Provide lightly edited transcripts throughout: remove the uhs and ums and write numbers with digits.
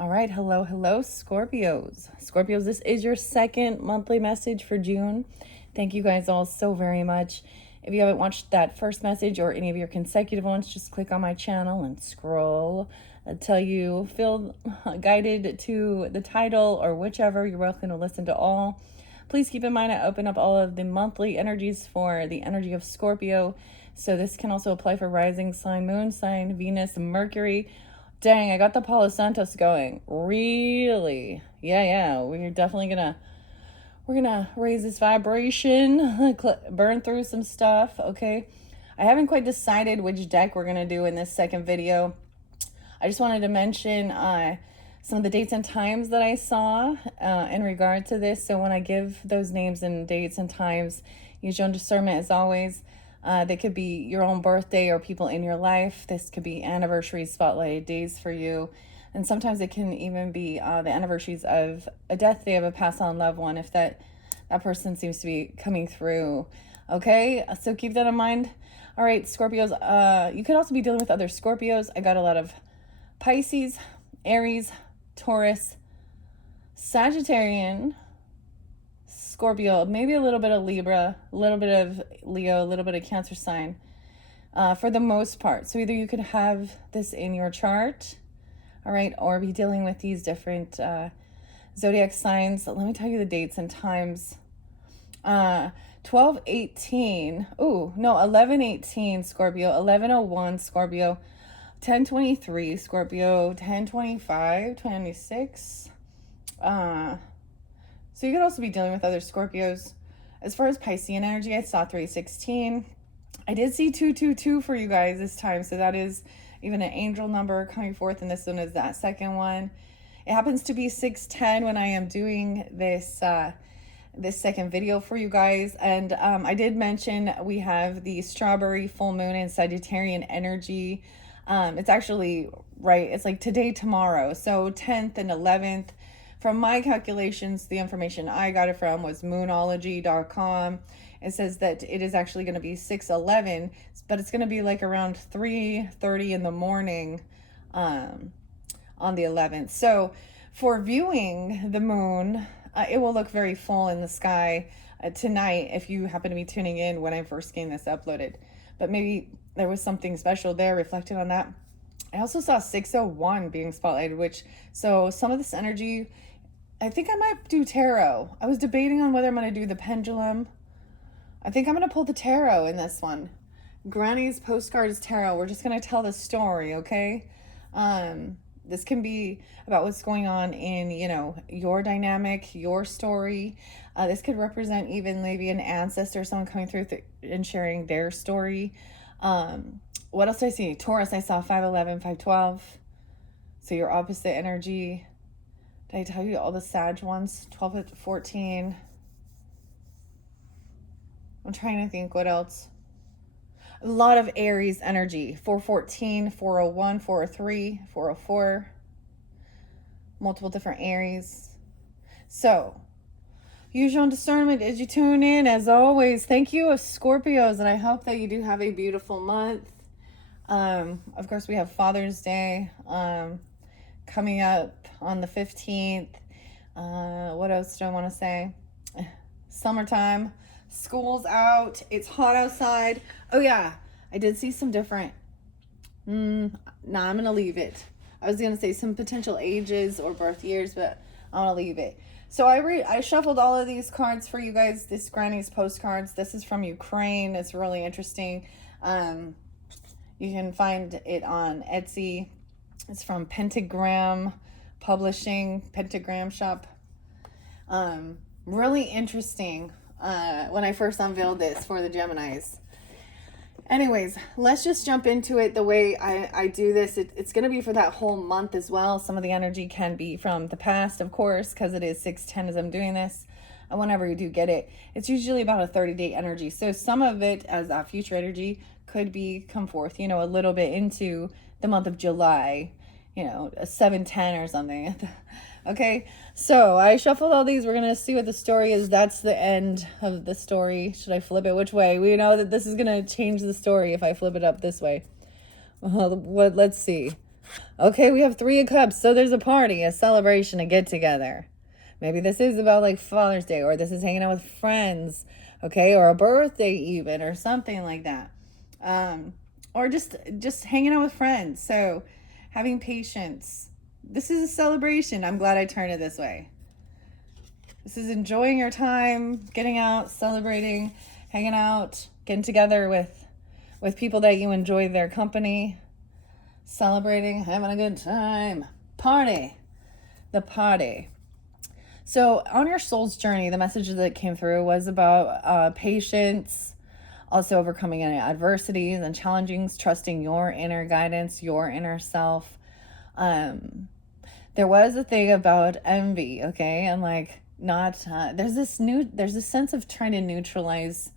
All right, hello, Scorpios. Scorpios, this is your second monthly message for June. Thank you guys all so very much. If you haven't watched that first message or any of your consecutive ones, just click on my channel and scroll until you feel guided to the title or whichever. You're welcome to listen to all. Please keep in mind I open up all of the monthly energies for the energy of Scorpio. So this can also apply for rising sign, moon sign, Venus, Mercury. Dang, I got the Palo Santos going. Really? Yeah. We're gonna raise this vibration, burn through some stuff, okay? I haven't quite decided which deck we're gonna do in this second video. I just wanted to mention some of the dates and times that I saw in regard to this. So when I give those names and dates and times, use your own discernment as always. They could be your own birthday or people in your life. This could be anniversaries, spotlighted days for you. And sometimes it can even be the anniversaries of a death day of a passed on loved one if that person seems to be coming through. Okay, so keep that in mind. All right, Scorpios, you could also be dealing with other Scorpios. I got a lot of Pisces, Aries, Taurus, Sagittarian, Scorpio, maybe a little bit of Libra, a little bit of Leo, a little bit of Cancer sign, for the most part. So either you could have this in your chart, all right, or be dealing with these different zodiac signs. Let me tell you the dates and times. 12/18, 11/18 Scorpio, 11/01 Scorpio, 10/23 Scorpio, 10/25, 26. So you could also be dealing with other Scorpios. As far as Piscean energy, I saw 316. I did see 222 for you guys this time, so that is even an angel number coming forth, and this one is that second one. It happens to be 610 when I am doing this this second video for you guys. And I did mention we have the strawberry full moon in Sagittarian energy. It's actually right, it's like today, tomorrow, so 10th and 11th. From my calculations, the information I got it from was moonology.com. It says that it is actually going to be 6/11, but it's going to be like around 3:30 in the morning on the 11th. So for viewing the moon, it will look very full in the sky tonight if you happen to be tuning in when I'm first getting this uploaded. But maybe there was something special there reflected on that. I also saw 601 being spotlighted, so some of this energy, I think I might do tarot. I was debating on whether I'm going to do the pendulum. I think I'm going to pull the tarot in this one. Granny's Postcards Tarot. We're just going to tell the story, okay? This can be about what's going on in, your dynamic, your story. This could represent even maybe an ancestor, someone coming through and sharing their story. What else did I see? Taurus, I saw 511, 512. So your opposite energy. Did I tell you all the Sag ones? 12 to 14. I'm trying to think what else. A lot of Aries energy. 414, 401, 403, 404. Multiple different Aries. So, use your own discernment as you tune in. As always, thank you, Scorpios, and I hope that you do have a beautiful month. Of course, we have Father's Day coming up on the 15th. What else do I want to say? Summertime. School's out. It's hot outside. Oh, yeah. I did see some different... I'm going to leave it. I was going to say some potential ages or birth years, but I'm going to leave it. So I shuffled all of these cards for you guys. This Granny's Postcards. This is from Ukraine. It's really interesting. You can find it on Etsy. It's from Pentagram Publishing, Pentagram Shop. Really interesting when I first unveiled this for the Geminis. Anyways, let's just jump into it the way I do this. It's going to be for that whole month as well. Some of the energy can be from the past, of course, because it is 610 as I'm doing this. And whenever you do get it, it's usually about a 30-day energy. So some of it as a future energy could be come forth, a little bit into the month of July, a 710 or something. Okay, so I shuffled all these. We're going to see what the story is. That's the end of the story. Should I flip it? Which way? We know that this is going to change the story if I flip it up this way. Let's see. Okay, we have Three of Cups. So there's a party, a celebration, a get together. Maybe this is about like Father's Day, or this is hanging out with friends, okay, or a birthday even, or something like that. Or just hanging out with friends. So having patience. This is a celebration. I'm glad I turned it this way. This is enjoying your time, getting out, celebrating, hanging out, getting together with people that you enjoy their company, celebrating, having a good time. Party. The party. So on your soul's journey, the message that came through was about patience, also overcoming any adversities and challenges, trusting your inner guidance, your inner self. There was a thing about envy, okay, and like not there's this sense of trying to neutralize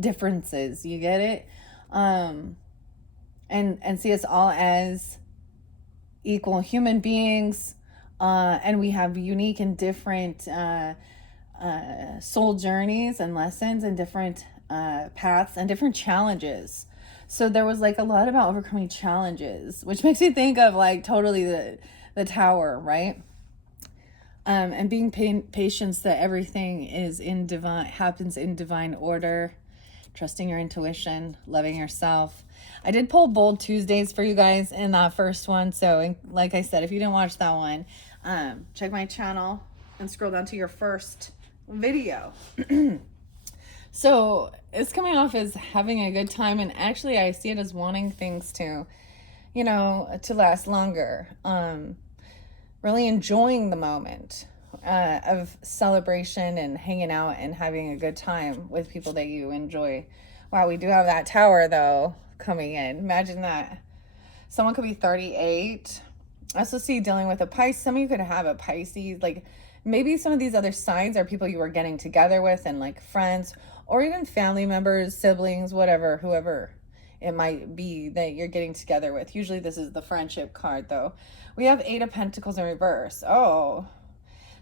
differences. You get it, and see us all as equal human beings, and we have unique and different soul journeys and lessons and different paths and different challenges. So there was like a lot about overcoming challenges, which makes me think of like totally the tower, right? And being patient that everything is happens in divine order, trusting your intuition, loving yourself. I did pull Bold Tuesdays for you guys in that first one. So like I said, if you didn't watch that one, check my channel and scroll down to your first video. So it's coming off as having a good time, and actually I see it as wanting things to, to last longer. Really enjoying the moment of celebration and hanging out and having a good time with people that you enjoy. Wow, we do have that tower though coming in. Imagine that. Someone could be 38. I also see dealing with a Pisces. Some of you could have a Pisces. Like maybe some of these other signs are people you are getting together with and like friends or even family members, siblings, whatever, whoever it might be that you're getting together with. Usually this is the friendship card though. We have 8 of Pentacles in reverse. Oh,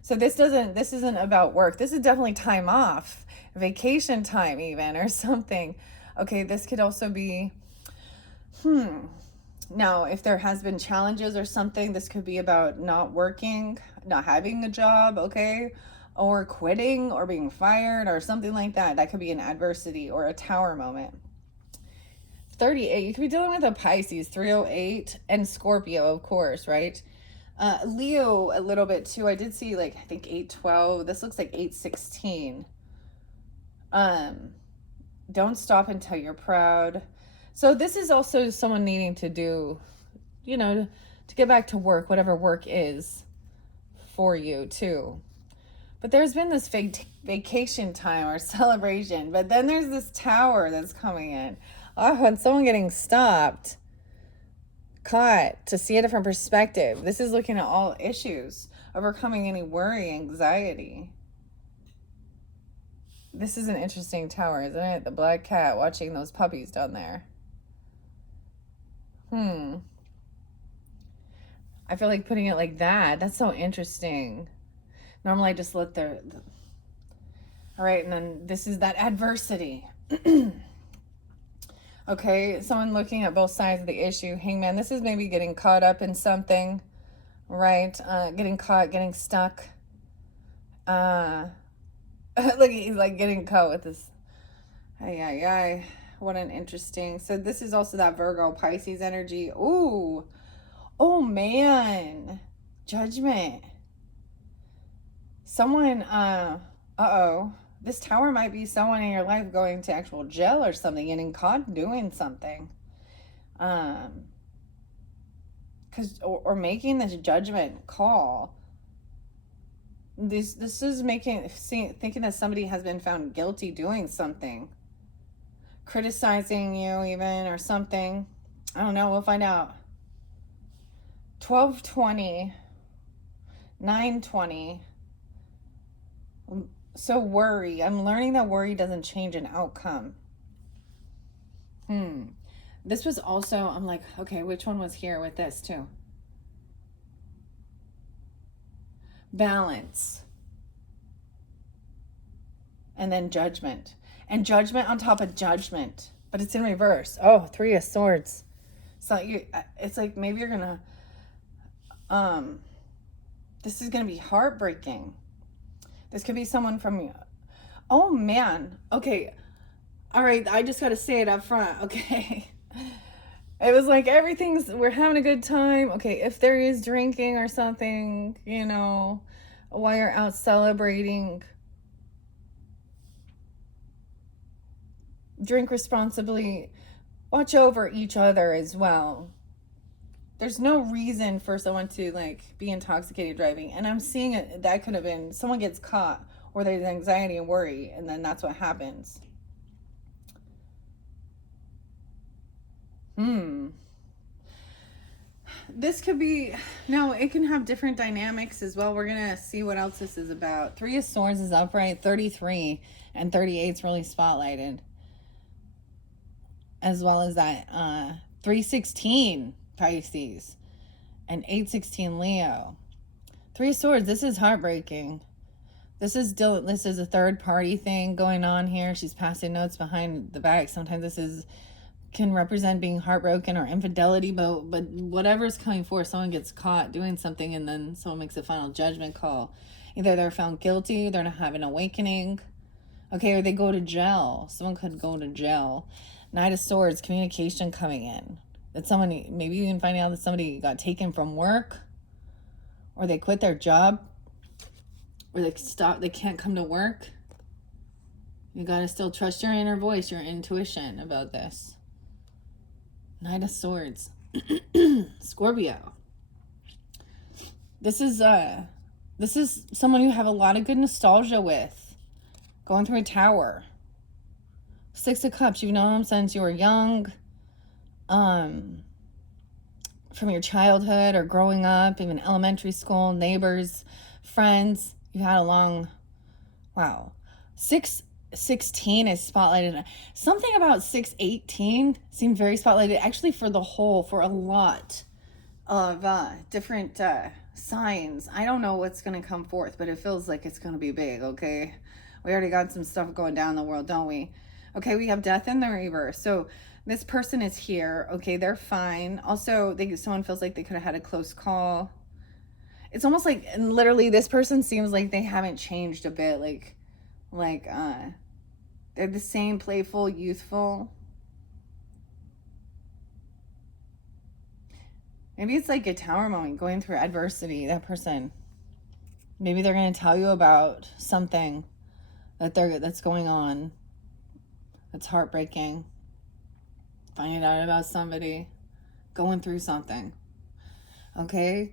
so this isn't about work. This is definitely time off, vacation time even, or something. Okay, this could also be, now, if there has been challenges or something, this could be about not working, not having a job, okay? Or quitting or being fired or something like that. That could be an adversity or a tower moment. 38, you could be dealing with a Pisces, 308, and Scorpio, of course, right? Leo a little bit too. I did see like, I think 812. This looks like 816. Don't stop until you're proud. So this is also someone needing to do, to get back to work, whatever work is for you too. But there's been this vacation time or celebration, but then there's this tower that's coming in. Oh, and someone getting stopped, caught, to see a different perspective. This is looking at all issues, overcoming any worry, anxiety. This is an interesting tower, isn't it? The black cat watching those puppies down there. I feel like putting it like that. That's so interesting. Normally I just let all right, and then this is that adversity. Okay, someone looking at both sides of the issue. Hangman, this is maybe getting caught up in something, right? Getting caught, getting stuck. Look, he's like getting caught with this. Ay. What an interesting. So this is also that Virgo Pisces energy. Ooh. Oh, man. Judgment. Someone, uh-oh. This tower might be someone in your life going to actual jail or something, getting caught doing something. Or making this judgment call. This is thinking that somebody has been found guilty doing something. Criticizing you even or something. I don't know. We'll find out. 1220. 920. So worry. I'm learning that worry doesn't change an outcome. This was also, I'm like, okay, which one was here with this too? Balance. And then judgment. And judgment on top of judgment. but it's in reverse. Oh, Three of Swords. So it's like maybe you're gonna, this is gonna be heartbreaking. This could be someone from, oh man, okay, all right, I just gotta say it up front, okay? It was like we're having a good time. Okay, if there is drinking or something, while you're out celebrating, drink responsibly, watch over each other as well. There's no reason for someone to like be intoxicated driving. And I'm seeing it, that could have been someone gets caught or there's anxiety and worry, and then that's what happens. This could be, no, it can have different dynamics as well. We're going to see what else this is about. Three of Swords is upright, 33, and 38 is really spotlighted. As well as that 316 Pisces and 816 Leo. Three of Swords, this is heartbreaking. This is a third party thing going on here. She's passing notes behind the back. Sometimes this can represent being heartbroken or infidelity, but whatever's coming forth, someone gets caught doing something and then someone makes a final judgment call. Either they're found guilty, they're not having an awakening, okay, or they go to jail. Someone could go to jail. Knight of Swords, communication coming in. That somebody, maybe you can find out that somebody got taken from work, or they quit their job, or they can't come to work. You gotta still trust your inner voice, your intuition about this. Knight of Swords. Scorpio. This is someone you have a lot of good nostalgia with. Going through a tower. Six of Cups, you've known them since you were young. From your childhood or growing up, even elementary school, neighbors, friends. You had a long, wow. 616 is spotlighted. Something about 618 seemed very spotlighted, actually, for a lot of different signs. I don't know what's going to come forth, but it feels like it's going to be big, okay? We already got some stuff going down in the world, don't we? Okay, we have Death in the reverse. So this person is here. Okay, they're fine. Also, someone feels like they could have had a close call. It's almost like, and literally, this person seems like they haven't changed a bit. They're the same, playful, youthful. Maybe it's like a tower moment, going through adversity. That person, maybe they're going to tell you about something that's going on. That's heartbreaking. Finding out about somebody going through something. Okay?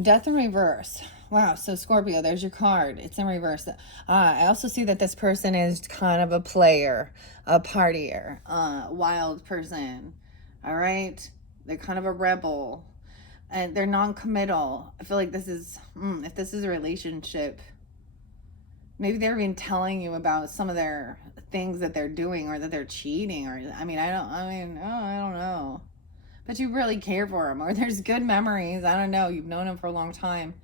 Death in reverse. Wow, so Scorpio, there's your card. It's in reverse. I also see that this person is kind of a player, a partier, wild person. All right? They're kind of a rebel. And they're non-committal. I feel like this is, if this is a relationship, maybe they're even telling you about some of their things that they're doing, or that they're cheating, or, I don't know. But you really care for them, or there's good memories. I don't know. You've known them for a long time.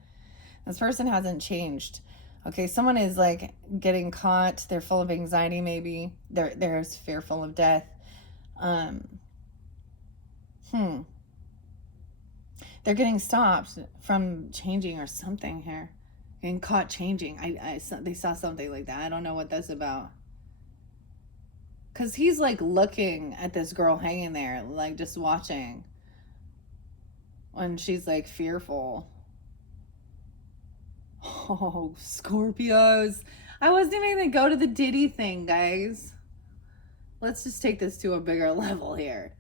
This person hasn't changed. Okay, someone is like getting caught. They're full of anxiety, maybe. They're fearful of death. They're getting stopped from changing or something here. Getting caught changing. They saw something like that. I don't know what that's about. Because he's like looking at this girl hanging there, like just watching. When she's like fearful. Oh, Scorpios. I wasn't even going to go to the Diddy thing, guys. Let's just take this to a bigger level here.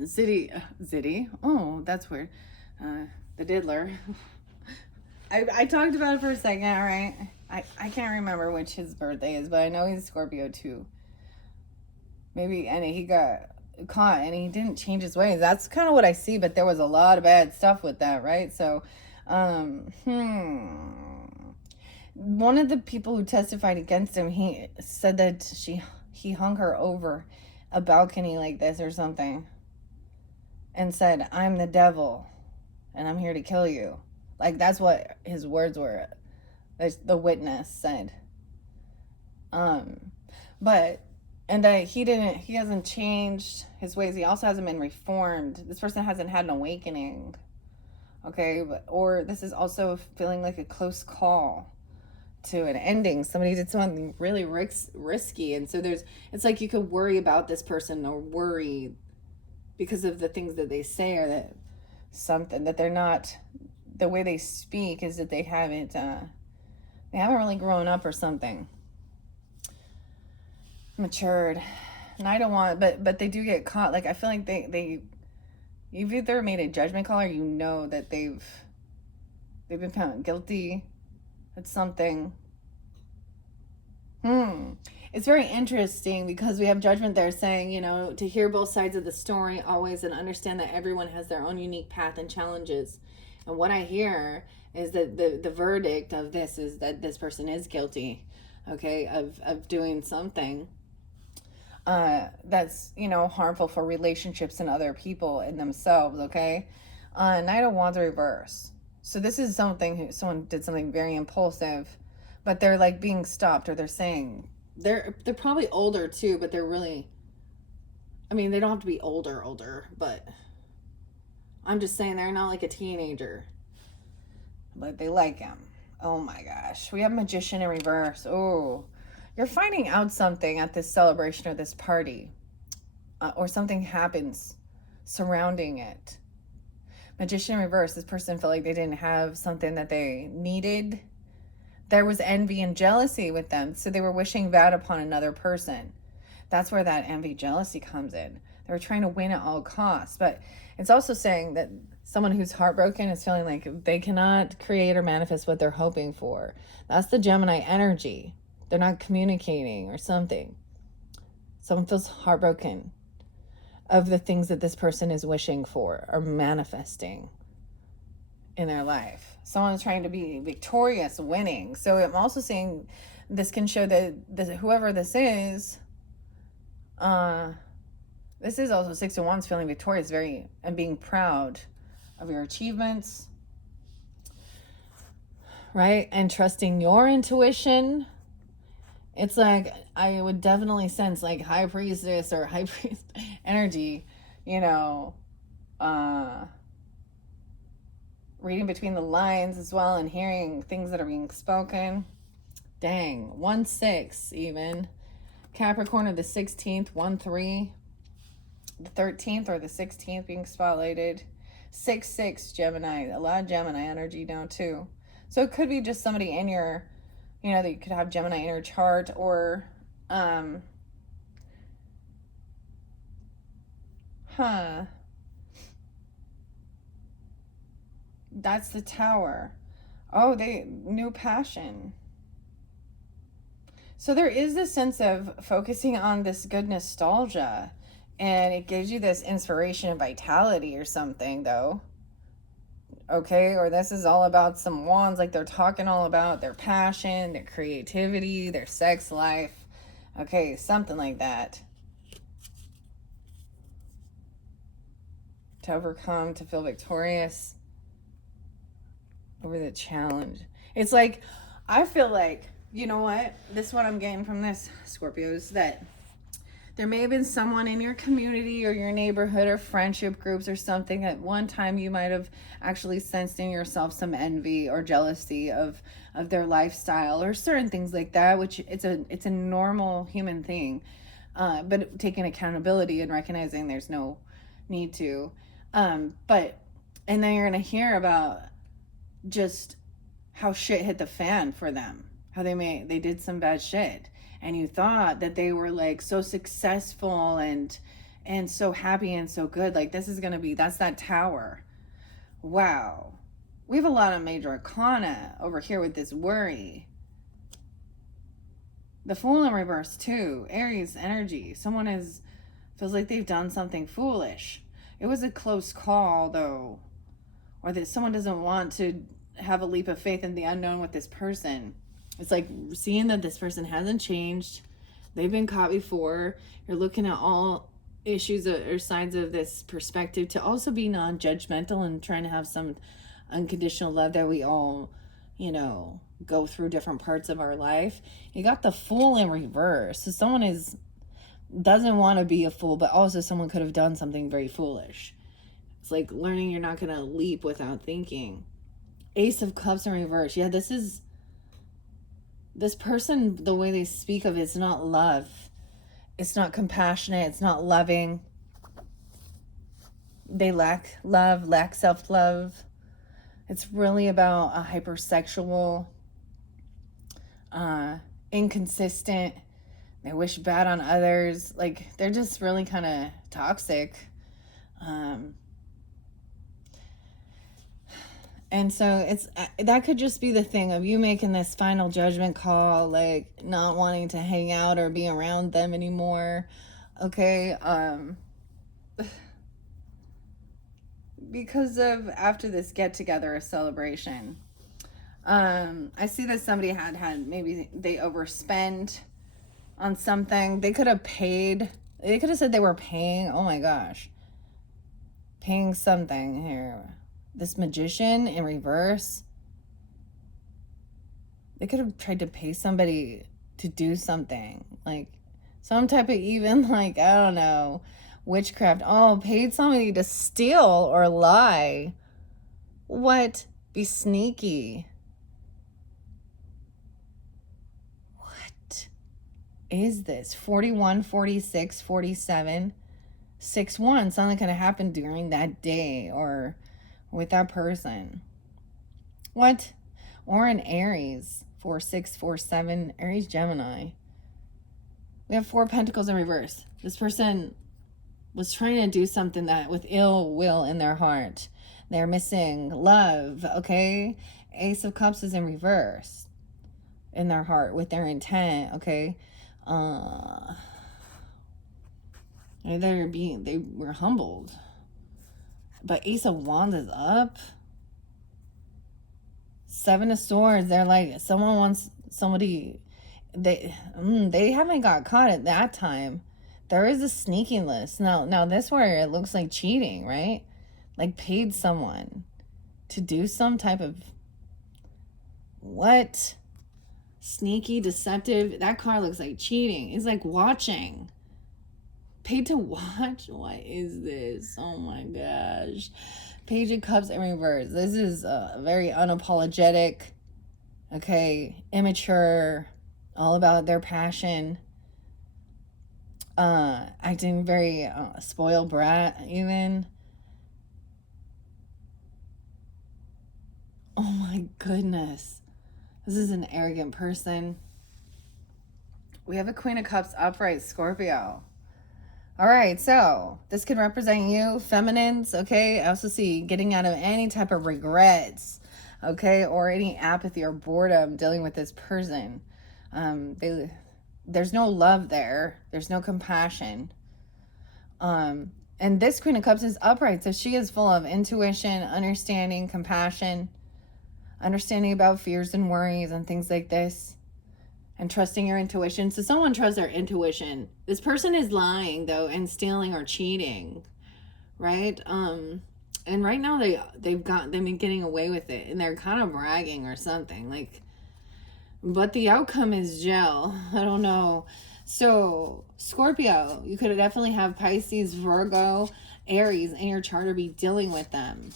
Zitty. Oh, that's weird. The Diddler. I talked about it for a second, all right? I can't remember which his birthday is, but I know he's Scorpio too. Maybe, and he got caught and he didn't change his ways. That's kind of what I see, but there was a lot of bad stuff with that, right? So, one of the people who testified against him, he said that he hung her over a balcony like this or something and said, "I'm the devil and I'm here to kill you." Like, that's what his words were. The witness said. But And that he hasn't changed his ways. He also hasn't been reformed. This person hasn't had an awakening. Okay, or this is also feeling like a close call to an ending. Somebody did something really risky, and so it's like you could worry about this person, or worry because of the things that they say, or that something that they're not, the way they speak is that they haven't really grown up or something, matured. And I don't want, but they do get caught. Like, I feel like you've either made a judgment call, or you know that they've been found guilty at something. It's very interesting because we have judgment there saying, to hear both sides of the story always, and understand that everyone has their own unique path and challenges. And what I hear is that the verdict of this is that this person is guilty, okay, of doing something that's, harmful for relationships and other people and themselves, okay? Knight of Wands reverse. So this is someone did something very impulsive, but they're like being stopped, or they're saying, they're probably older too, but they're really, they don't have to be older, but I'm just saying they're not like a teenager, but they like him. Oh my gosh. We have Magician in reverse. Oh, you're finding out something at this celebration or this party, or something happens surrounding it. Magician in reverse, this person felt like they didn't have something that they needed. There was envy and jealousy with them, so they were wishing bad upon another person. That's where that envy, jealousy comes in. They were trying to win at all costs. But it's also saying that someone who's heartbroken is feeling like they cannot create or manifest what they're hoping for. That's the Gemini energy. They're not communicating or something. Someone feels heartbroken of the things that this person is wishing for or manifesting in their life. Someone's trying to be victorious, winning. So I'm also saying this can show that whoever this is also Six of Wands, feeling victorious, and being proud of your achievements, right? And trusting your intuition. It's like, I would definitely sense like High Priestess or High Priest energy, reading between the lines as well, and hearing things that are being spoken. Dang, 1-6 even. Capricorn of the 16th, 1-3. The 13th or the 16th being spotlighted. 6-6 Gemini. A lot of Gemini energy now too. So it could be just somebody in your, that you could have Gemini in your chart, or that's the Tower. Oh, new passion. So there is this sense of focusing on this good nostalgia, and it gives you this inspiration and vitality or something, though. Okay, or this is all about some wands, like they're talking all about their passion, their creativity, their sex life. Okay, something like that. To overcome, to feel victorious over the challenge. It's like, I feel like, you know what? This is what I'm getting from this, Scorpios, that there may have been someone in your community or your neighborhood or friendship groups or something at one time you might have actually sensed in yourself some envy or jealousy of their lifestyle or certain things like that, which it's a normal human thing. But taking accountability and recognizing there's no need to. And then you're going to hear about just how shit hit the fan for them, how they did some bad shit, and you thought that they were like so successful and so happy and so good. Like, this is going to be, that's that Tower. Wow. We have a lot of major arcana over here with this worry. The Fool in reverse too. Aries energy. Someone feels like they've done something foolish. It was a close call though, or that someone doesn't want to have a leap of faith in the unknown with this person. It's like seeing that this person hasn't changed. They've been caught before. You're looking at all issues or sides of this perspective to also be non-judgmental and trying to have some unconditional love that we all, go through different parts of our life. You got the Fool in reverse. So someone is doesn't want to be a fool, but also someone could have done something very foolish. It's like learning you're not going to leap without thinking. Ace of Cups in reverse. Yeah, this person, the way they speak of it's not love. It's not compassionate. It's not loving. They lack love, lack self-love. It's really about a hypersexual, inconsistent. They wish bad on others. Like, they're just really kind of toxic. And so it's that could just be the thing of you making this final judgment call, like not wanting to hang out or be around them anymore. Okay. Because of after this get together, a celebration. I see that somebody had maybe they overspend on something. They could have paid. They could have said they were paying. Oh my gosh. Paying something here. This Magician in reverse. They could have tried to pay somebody to do something. Like some type of even like, I don't know, witchcraft. Oh, paid somebody to steal or lie. What? Be sneaky. What is this? 41, 46, 47, 6-1. Something could have happened during that day or with that person. What? Or an Aries. 4-6, 4-7. Aries, Gemini. We have 4 Pentacles in reverse. This person was trying to do something that with ill will in their heart. They're missing love, okay? Ace of Cups is in reverse in their heart with their intent, okay? They were humbled. But Ace of Wands is up. 7 of Swords. They're like, someone wants somebody. They haven't got caught at that time. There is a sneaking list. Now this where it looks like cheating, right? Like paid someone to do some type of what? Sneaky, deceptive. That card looks like cheating. It's like watching. Paid to watch? What is this? Oh my gosh. Page of Cups in reverse. This is very unapologetic, okay, immature, all about their passion, acting very spoiled brat even. Oh my goodness. This is an arrogant person. We have a Queen of Cups upright, Scorpio. All right, so this could represent you, feminines, okay? I also see getting out of any type of regrets, okay? Or any apathy or boredom dealing with this person. There's no love there. There's no compassion. And this Queen of Cups is upright, so she is full of intuition, understanding, compassion, understanding about fears and worries and things like this. And trusting your intuition. So someone trusts their intuition. This person is lying though and stealing or cheating, right? And right now they've been getting away with it and they're kind of bragging or something like. But the outcome is jail. I don't know. So Scorpio, you could definitely have Pisces, Virgo, Aries in your chart or be dealing with them.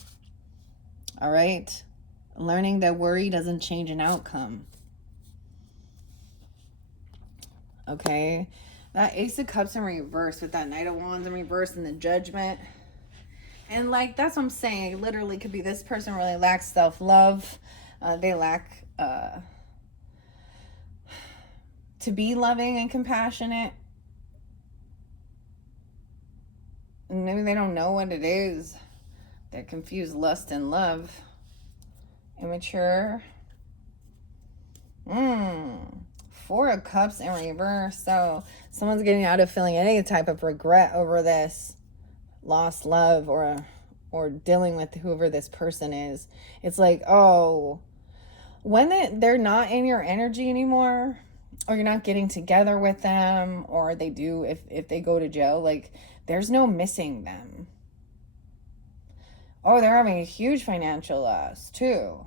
All right, learning that worry doesn't change an outcome. Okay, that Ace of Cups in reverse with that Knight of Wands in reverse and the Judgment. And like, that's what I'm saying. It literally could be this person really lacks self-love. They lack to be loving and compassionate. And maybe they don't know what it is. They confuse lust and love. Immature. 4 of Cups in reverse. So someone's getting out of feeling any type of regret over this lost love or dealing with whoever this person is. It's like, oh, when they're not in your energy anymore, or you're not getting together with them, or they do if they go to jail, like there's no missing them. Oh, they're having a huge financial loss too.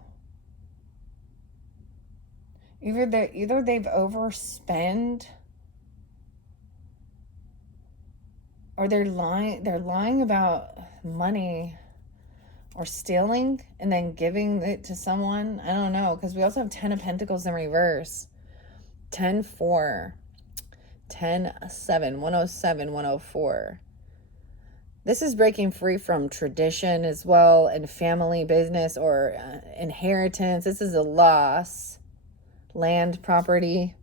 Either they've overspent or they're lying about money or stealing and then giving it to someone. I don't know, because we also have 10 of Pentacles in reverse. 10-4, 10-7, 107, 104. This is breaking free from tradition as well, and family business or inheritance. This is a loss. Land, property.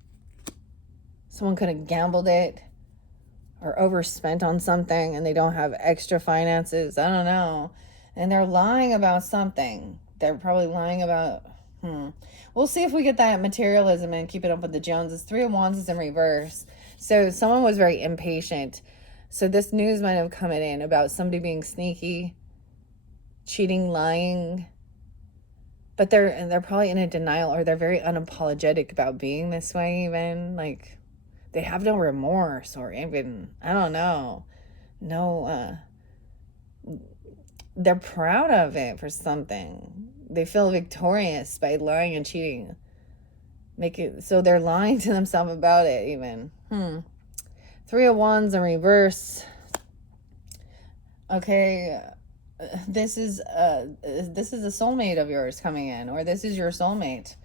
Someone could have gambled it or overspent on something and they don't have extra finances. I don't know. And they're lying about something. They're probably lying about... We'll see if we get that materialism and keep it up with the Joneses. 3 of Wands is in reverse. So someone was very impatient. So this news might have come in about somebody being sneaky, cheating, lying. But they're probably in a denial, or they're very unapologetic about being this way even. Like, they have no remorse or even, I don't know. No, they're proud of it for something. They feel victorious by lying and cheating. So they're lying to themselves about it even. 3 of Wands in reverse. Okay, this is a soulmate of yours coming in, or this is your soulmate,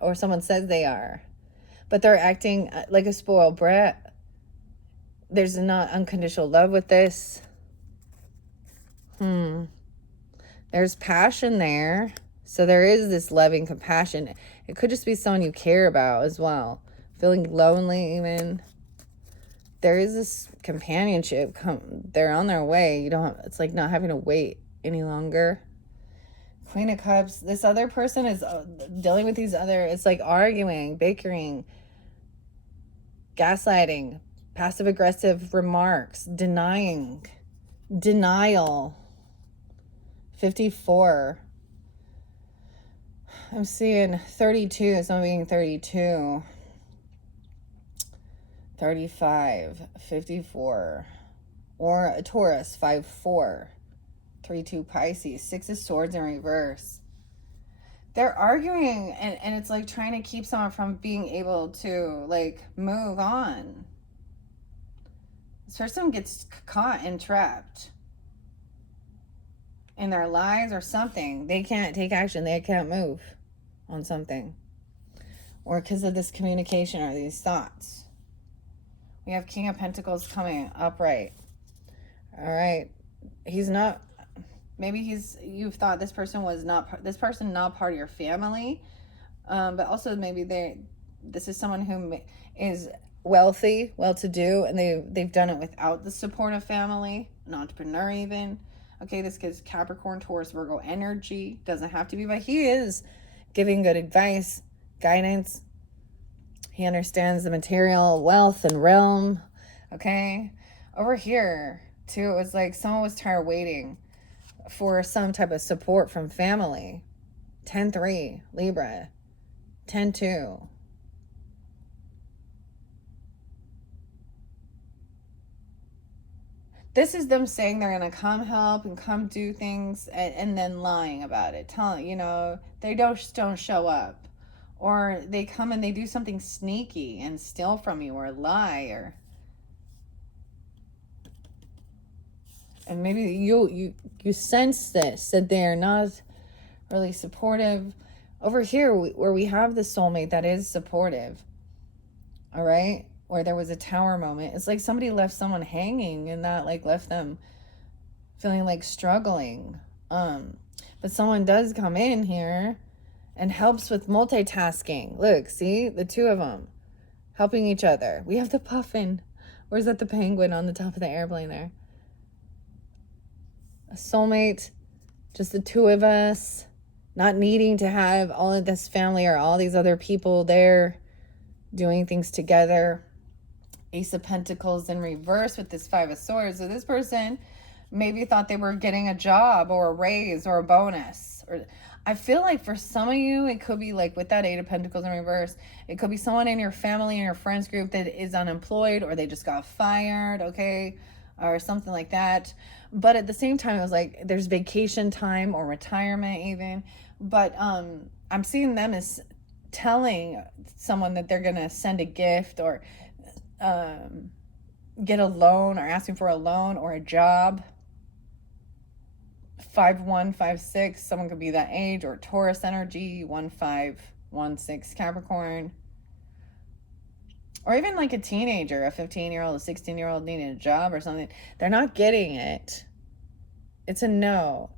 or someone says they are, but they're acting like a spoiled brat. There's not unconditional love with this. There's passion there. So there is this loving compassion. It could just be someone you care about as well. Feeling lonely even. There is this companionship. They're on their way. It's like not having to wait any longer. Queen of Cups. This other person is dealing with it's like arguing, bickering, gaslighting, passive aggressive remarks, denial. 54. I'm seeing 32. Someone being 32. 35, 54, or a Taurus, 5-4, 3-2 Pisces, 6 of Swords in reverse. They're arguing, and it's like trying to keep someone from being able to, like, move on. This person gets caught and trapped in their lives or something. They can't take action. They can't move on something. Or because of this communication or these thoughts. We have King of Pentacles coming upright. All right. He's not... Maybe you've thought this person not part of your family. But also maybe this is someone who is wealthy, well-to-do, and they've done it without the support of family. An entrepreneur even. Okay, this gives Capricorn, Taurus, Virgo energy. Doesn't have to be, but he is giving good advice, guidance. He understands the material wealth and realm. Okay. Over here, too, it was like someone was tired of waiting for some type of support from family. 10-3, Libra. 10-2. This is them saying they're going to come help and come do things and then lying about it. They just don't show up. Or they come and they do something sneaky and steal from you or lie. And maybe you sense this, that they're not really supportive. Over here, where we have the soulmate that is supportive, all right? Where there was a tower moment. It's like somebody left someone hanging and that like left them feeling like struggling. But someone does come in here and helps with multitasking. Look, see? The two of them helping each other. We have the puffin. Where's that the penguin on the top of the airplane there? A soulmate, just the two of us, not needing to have all of this family or all these other people there doing things together. Ace of Pentacles in reverse with this 5 of Swords. So this person maybe thought they were getting a job or a raise or a bonus. Or I feel like for some of you, it could be like with that 8 of Pentacles in reverse, it could be someone in your family and your friends group that is unemployed, or they just got fired, okay, or something like that. But at the same time, it was like there's vacation time or retirement even. But I'm seeing them as telling someone that they're going to send a gift or get a loan or asking for a loan or a job. 5-1, 5-6, someone could be that age, or Taurus energy, 1-5, 1-6 Capricorn. Or even like a teenager, a 15-year-old, a 16-year-old needing a job or something. They're not getting it. It's a no.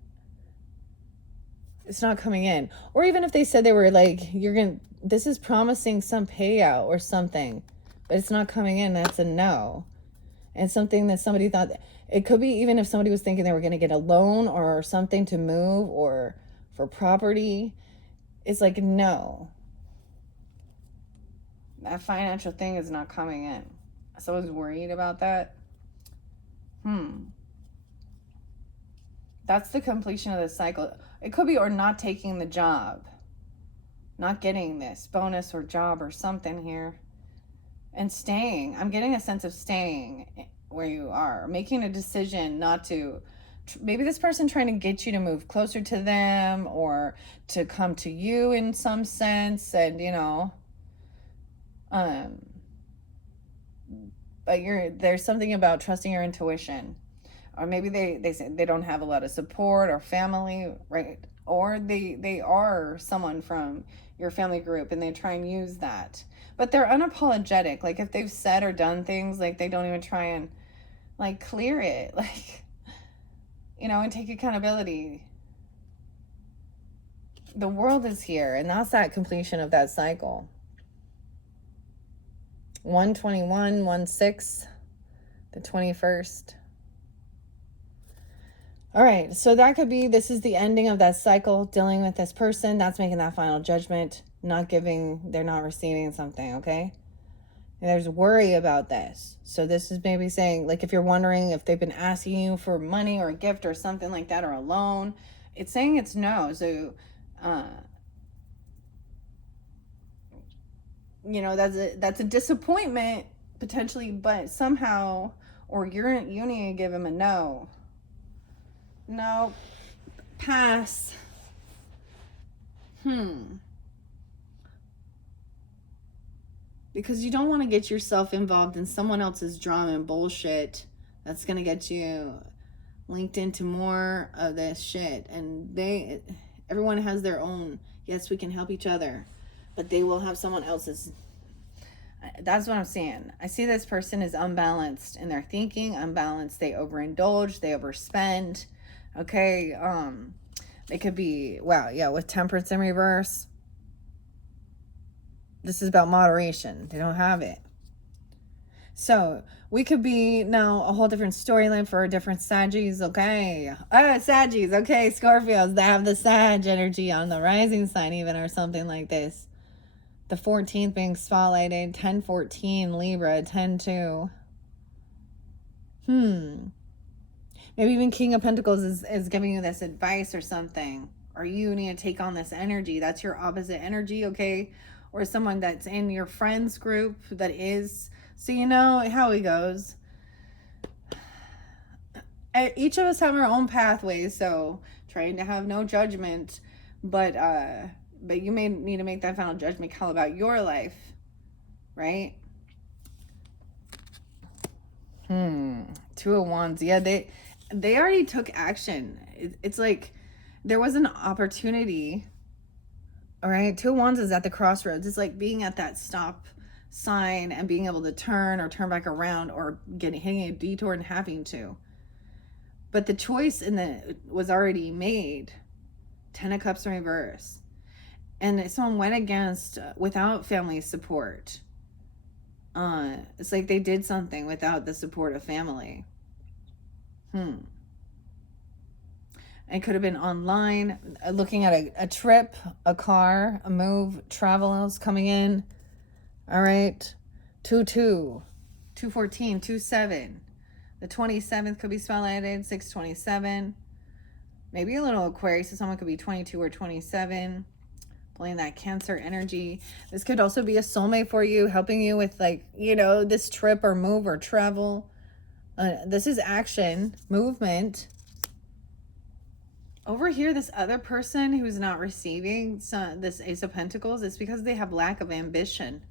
It's not coming in. Or even if they said they were like, this is promising some payout or something, but it's not coming in, that's a no. And something that somebody thought, it could be even if somebody was thinking they were going to get a loan or something to move or for property, it's like, no. That financial thing is not coming in. Someone's worried about that. That's the completion of the cycle. It could be, or not taking the job, not getting this bonus or job or something here, and staying. I'm getting a sense of staying where you are, making a decision not to. Maybe this person trying to get you to move closer to them or to come to you in some sense, and but there's something about trusting your intuition. Or maybe they say they don't have a lot of support or family, right? Or they are someone from your family group and they try and use that. But they're unapologetic. Like if they've said or done things, like they don't even try and like clear it, like, and take accountability. The world is here, and that's that completion of that cycle. 121, 1-6, the 21st. All right, so that could be, this is the ending of that cycle, dealing with this person. That's making that final judgment, they're not receiving something, okay? And there's worry about this. So this is maybe saying, like, if you're wondering if they've been asking you for money or a gift or something like that, or a loan, it's saying it's no. So, that's a disappointment, potentially, but somehow, or you need to give them a no. No, pass. Because you don't want to get yourself involved in someone else's drama and bullshit that's going to get you linked into more of this shit. And everyone has their own, yes, we can help each other, but they will have someone else's. That's what I'm seeing. I see this person is unbalanced in their thinking, unbalanced. They overindulge, they overspend. Okay, it could be, with temperance in reverse. This is about moderation. They don't have it. So we could be now a whole different storyline for a different Saggies, okay? Saggies, okay, Scorpios that have the Sag energy on the rising sign even, or something like this. The 14th being spotlighted, 10-14, Libra, 10-2. Maybe even King of Pentacles is giving you this advice or something. Or you need to take on this energy. That's your opposite energy, okay? Or someone that's in your friends group that is. So you know how it goes. Each of us have our own pathways, so trying to have no judgment. But you may need to make that final judgment call about your life, right? 2 of Wands. Yeah, they already took action. It's like there was an opportunity. All right, 2 of Wands is at the crossroads. It's like being at that stop sign and being able to turn or turn back around, or hitting a detour and having to. But the choice was already made. 10 of Cups in reverse. And someone went against without family support. It's like they did something without the support of family. It could have been online, looking at a trip, a car, a move, travels coming in. All right. 2-2, 2-14, 2-7. The 27th could be spotlighted, 6-27. Maybe a little Aquarius, so someone could be 22 or 27. Pulling that Cancer energy. This could also be a soulmate for you, helping you with this trip or move or travel. This is action, movement. Over here, this other person who's not receiving this Ace of Pentacles, it's because they have lack of ambition.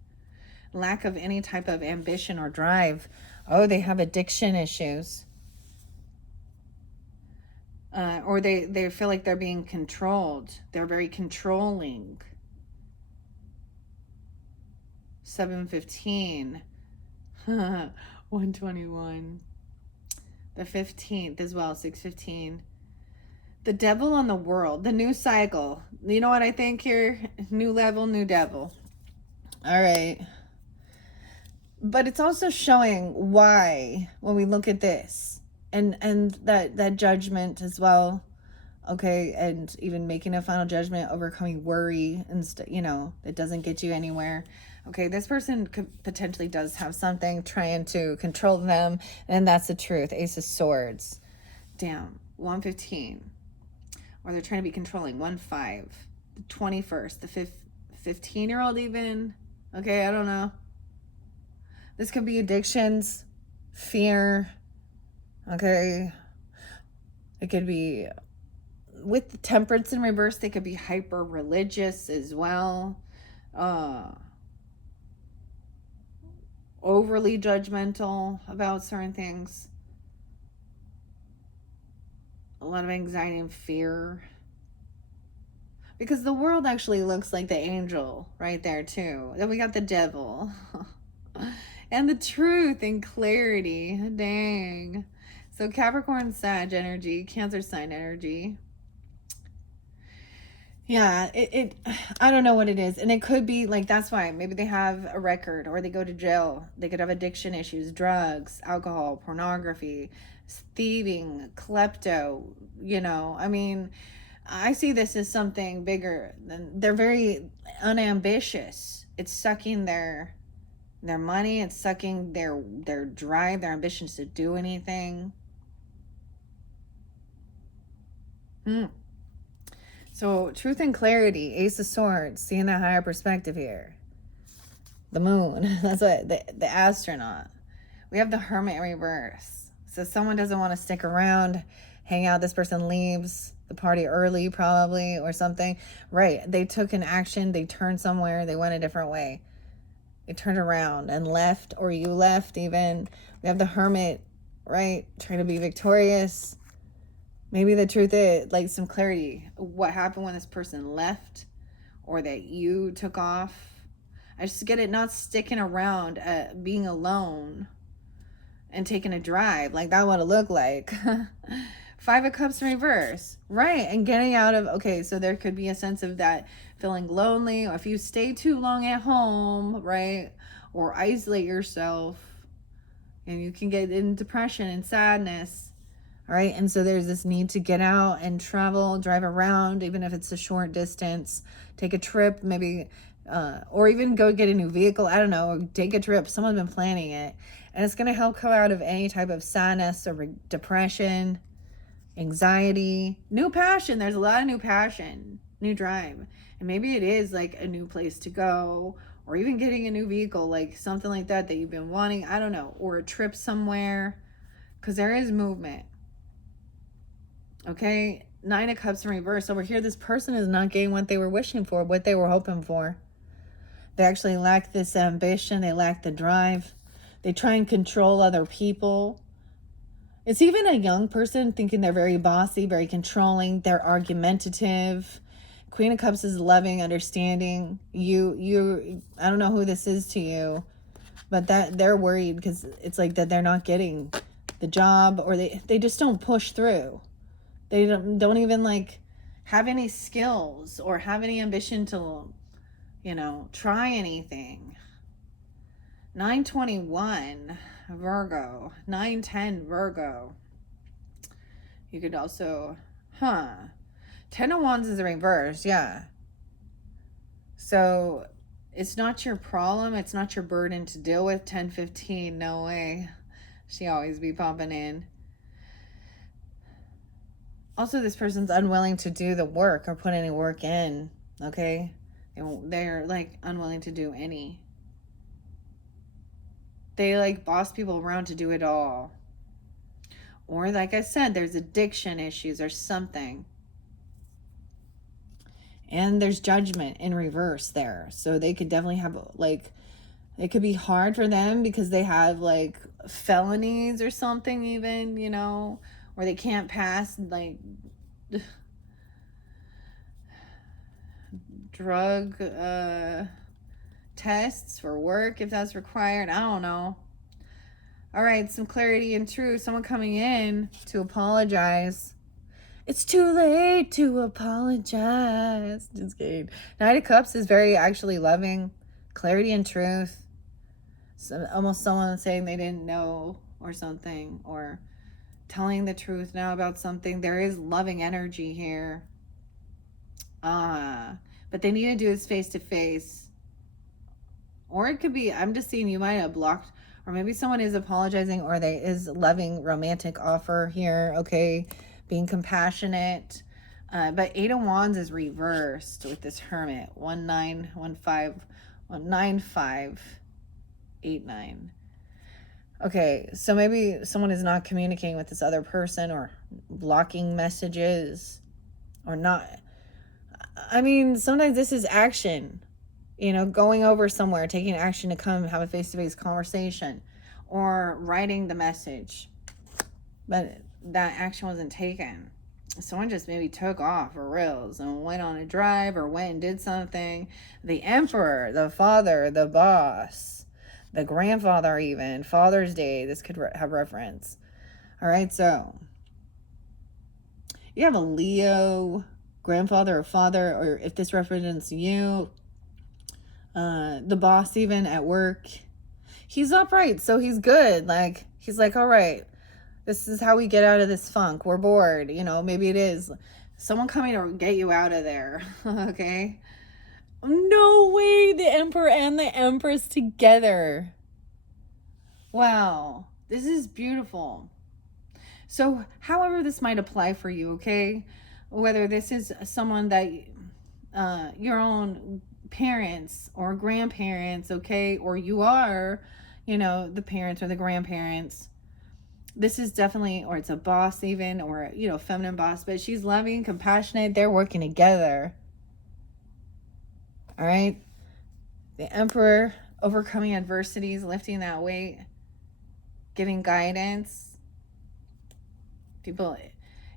Lack of any type of ambition or drive. Oh, they have addiction issues. Or they feel like they're being controlled. They're very controlling. 715. 121. The 15th as well, 615. The devil on the world, the new cycle. You know what I think here? New level, new devil. All right. But it's also showing why when we look at this and that judgment as well. Okay, and even making a final judgment, overcoming worry and it doesn't get you anywhere. Okay, this person potentially does have something trying to control them, and that's the truth. Ace of Swords. Damn. 115. Or they're trying to be controlling. 1-5. The 21st. The 15-year-old even. Okay, I don't know. This could be addictions, fear. Okay. It could be with the temperance in reverse. They could be hyper religious as well. Overly judgmental about certain things. A lot of anxiety and fear. Because the world actually looks like the angel right there too. Then we got the devil. And the truth and clarity. Dang. So Capricorn, Sag energy, Cancer sign energy. Yeah, I don't know what it is. And it could be like, that's why maybe they have a record or they go to jail. They could have addiction issues, drugs, alcohol, pornography, thieving, klepto, I mean, I see this as something bigger. They're very unambitious. It's sucking their money. It's sucking their drive, their ambitions to do anything. So truth and clarity, Ace of Swords, seeing that higher perspective here. The moon, that's what the astronaut. We have the Hermit in reverse. So someone doesn't want to stick around, hang out. This person leaves the party early probably or something. Right. They took an action. They turned somewhere. They went a different way. They turned around and left, or you left even. We have the Hermit, right? Trying to be victorious. Maybe the truth is, like, some clarity. What happened when this person left or that you took off. I just get it, not sticking around, being alone and taking a drive. Like, that would look like. 5 of Cups in reverse. Right. And getting out of, okay, so there could be a sense of that feeling lonely, or if you stay too long at home, right? Or isolate yourself, and you can get in depression and sadness. All right. And so there's this need to get out and travel, drive around, even if it's a short distance, take a trip, maybe, or even go get a new vehicle. I don't know, or take a trip. Someone's been planning it, and it's going to help come out of any type of sadness or depression, anxiety, new passion. There's a lot of new passion, new drive. And maybe it is like a new place to go, or even getting a new vehicle, like something like that you've been wanting. I don't know, or a trip somewhere, because there is movement. Okay, 9 of Cups in reverse. Over here, this person is not getting what they were wishing for, what they were hoping for. They actually lack this ambition. They lack the drive. They try and control other people. It's even a young person thinking they're very bossy, very controlling. They're argumentative. Queen of Cups is loving, understanding. I don't know who this is to you, but that they're worried because it's like that they're not getting the job, or they just don't push through. They don't even like have any skills or have any ambition to, try anything. 921 Virgo, 910 Virgo. You could also, 10 of Wands is a reverse, yeah. So it's not your problem. It's not your burden to deal with. 1015, no way. She always be popping in. Also, this person's unwilling to do the work or put any work in, okay? They're, like, unwilling to do any. They, like, boss people around to do it all. Or, like I said, there's addiction issues or something. And there's judgment in reverse there. So they could definitely have, like, it could be hard for them because they have, like, felonies or something, even, or they can't pass like drug tests for work if that's required. I don't know. All right, some clarity and truth. Someone coming in to apologize. It's too late to apologize. Just kidding. Knight of Cups is very actually loving. Clarity and truth. So almost someone saying they didn't know or something, or telling the truth now about something. There is loving energy here. But they need to do this face to face. Or it could be, I'm just seeing you might have blocked, or maybe someone is apologizing, or there is loving romantic offer here, okay? Being compassionate. But Eight of Wands is reversed with this Hermit. 19589. Okay, so maybe someone is not communicating with this other person, or blocking messages, or not. I mean, sometimes this is action. Going over somewhere, taking action to come have a face-to-face conversation, or writing the message. But that action wasn't taken. Someone just maybe took off for reals and went on a drive, or went and did something. The Emperor, the father, the boss, the grandfather, even Father's Day, this could have reference. All right, so you have a Leo grandfather or father, or if this represents you, the boss even at work. He's upright, so he's good. Like, he's like, all right, this is how we get out of this funk. We're bored. Maybe it is someone coming to get you out of there. Okay. No way, the Emperor and the Empress together. Wow, this is beautiful. So however this might apply for you, okay, whether this is someone that your own parents or grandparents, okay, or you are, the parents or the grandparents, this is definitely, or it's a boss even, or, feminine boss, but she's loving, compassionate, they're working together. All right. The Emperor, overcoming adversities, lifting that weight, giving guidance. People,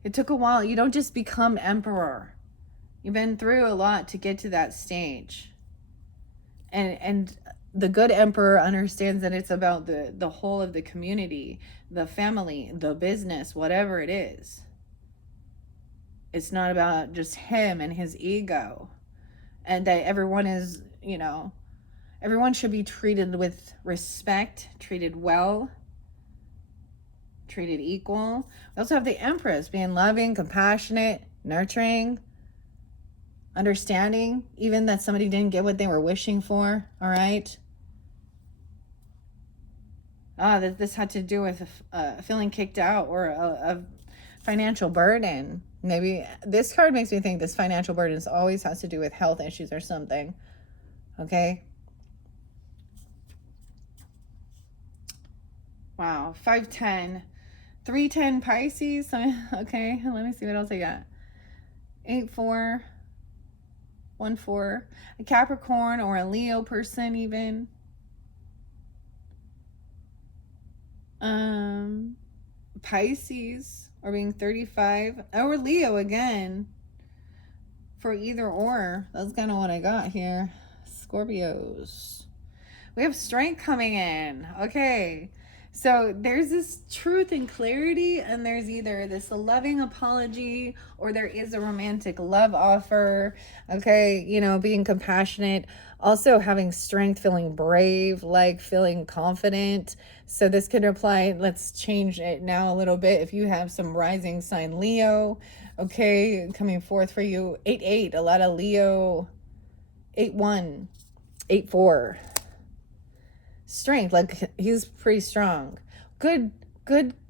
it took a while. You don't just become Emperor. You've been through a lot to get to that stage. And the good Emperor understands that it's about the whole of the community, the family, the business, whatever it is. It's not about just him and his ego. And that everyone is, everyone should be treated with respect, treated well, treated equal. We also have the Empress being loving, compassionate, nurturing, understanding, even that somebody didn't get what they were wishing for. All right. This had to do with feeling kicked out, or a financial burden. Maybe this card makes me think this financial burden always has to do with health issues or something. Okay. Wow. 510. 310 Pisces. Okay. Let me see what else I got. 8-4. 1-4. A Capricorn or a Leo person even. Pisces, or being 35, or Leo again, for either or. That's kind of what I got here. Scorpios. We have strength coming in. Okay. So there's this truth and clarity, and there's either this loving apology, or there is a romantic love offer. Okay. Being compassionate, also having strength, feeling brave, like feeling confident. So this could apply. Let's change it now a little bit. If you have some rising sign Leo, okay, coming forth for you. 8-8, a lot of Leo. 8-1, 8-4. Strength, like he's pretty strong. Good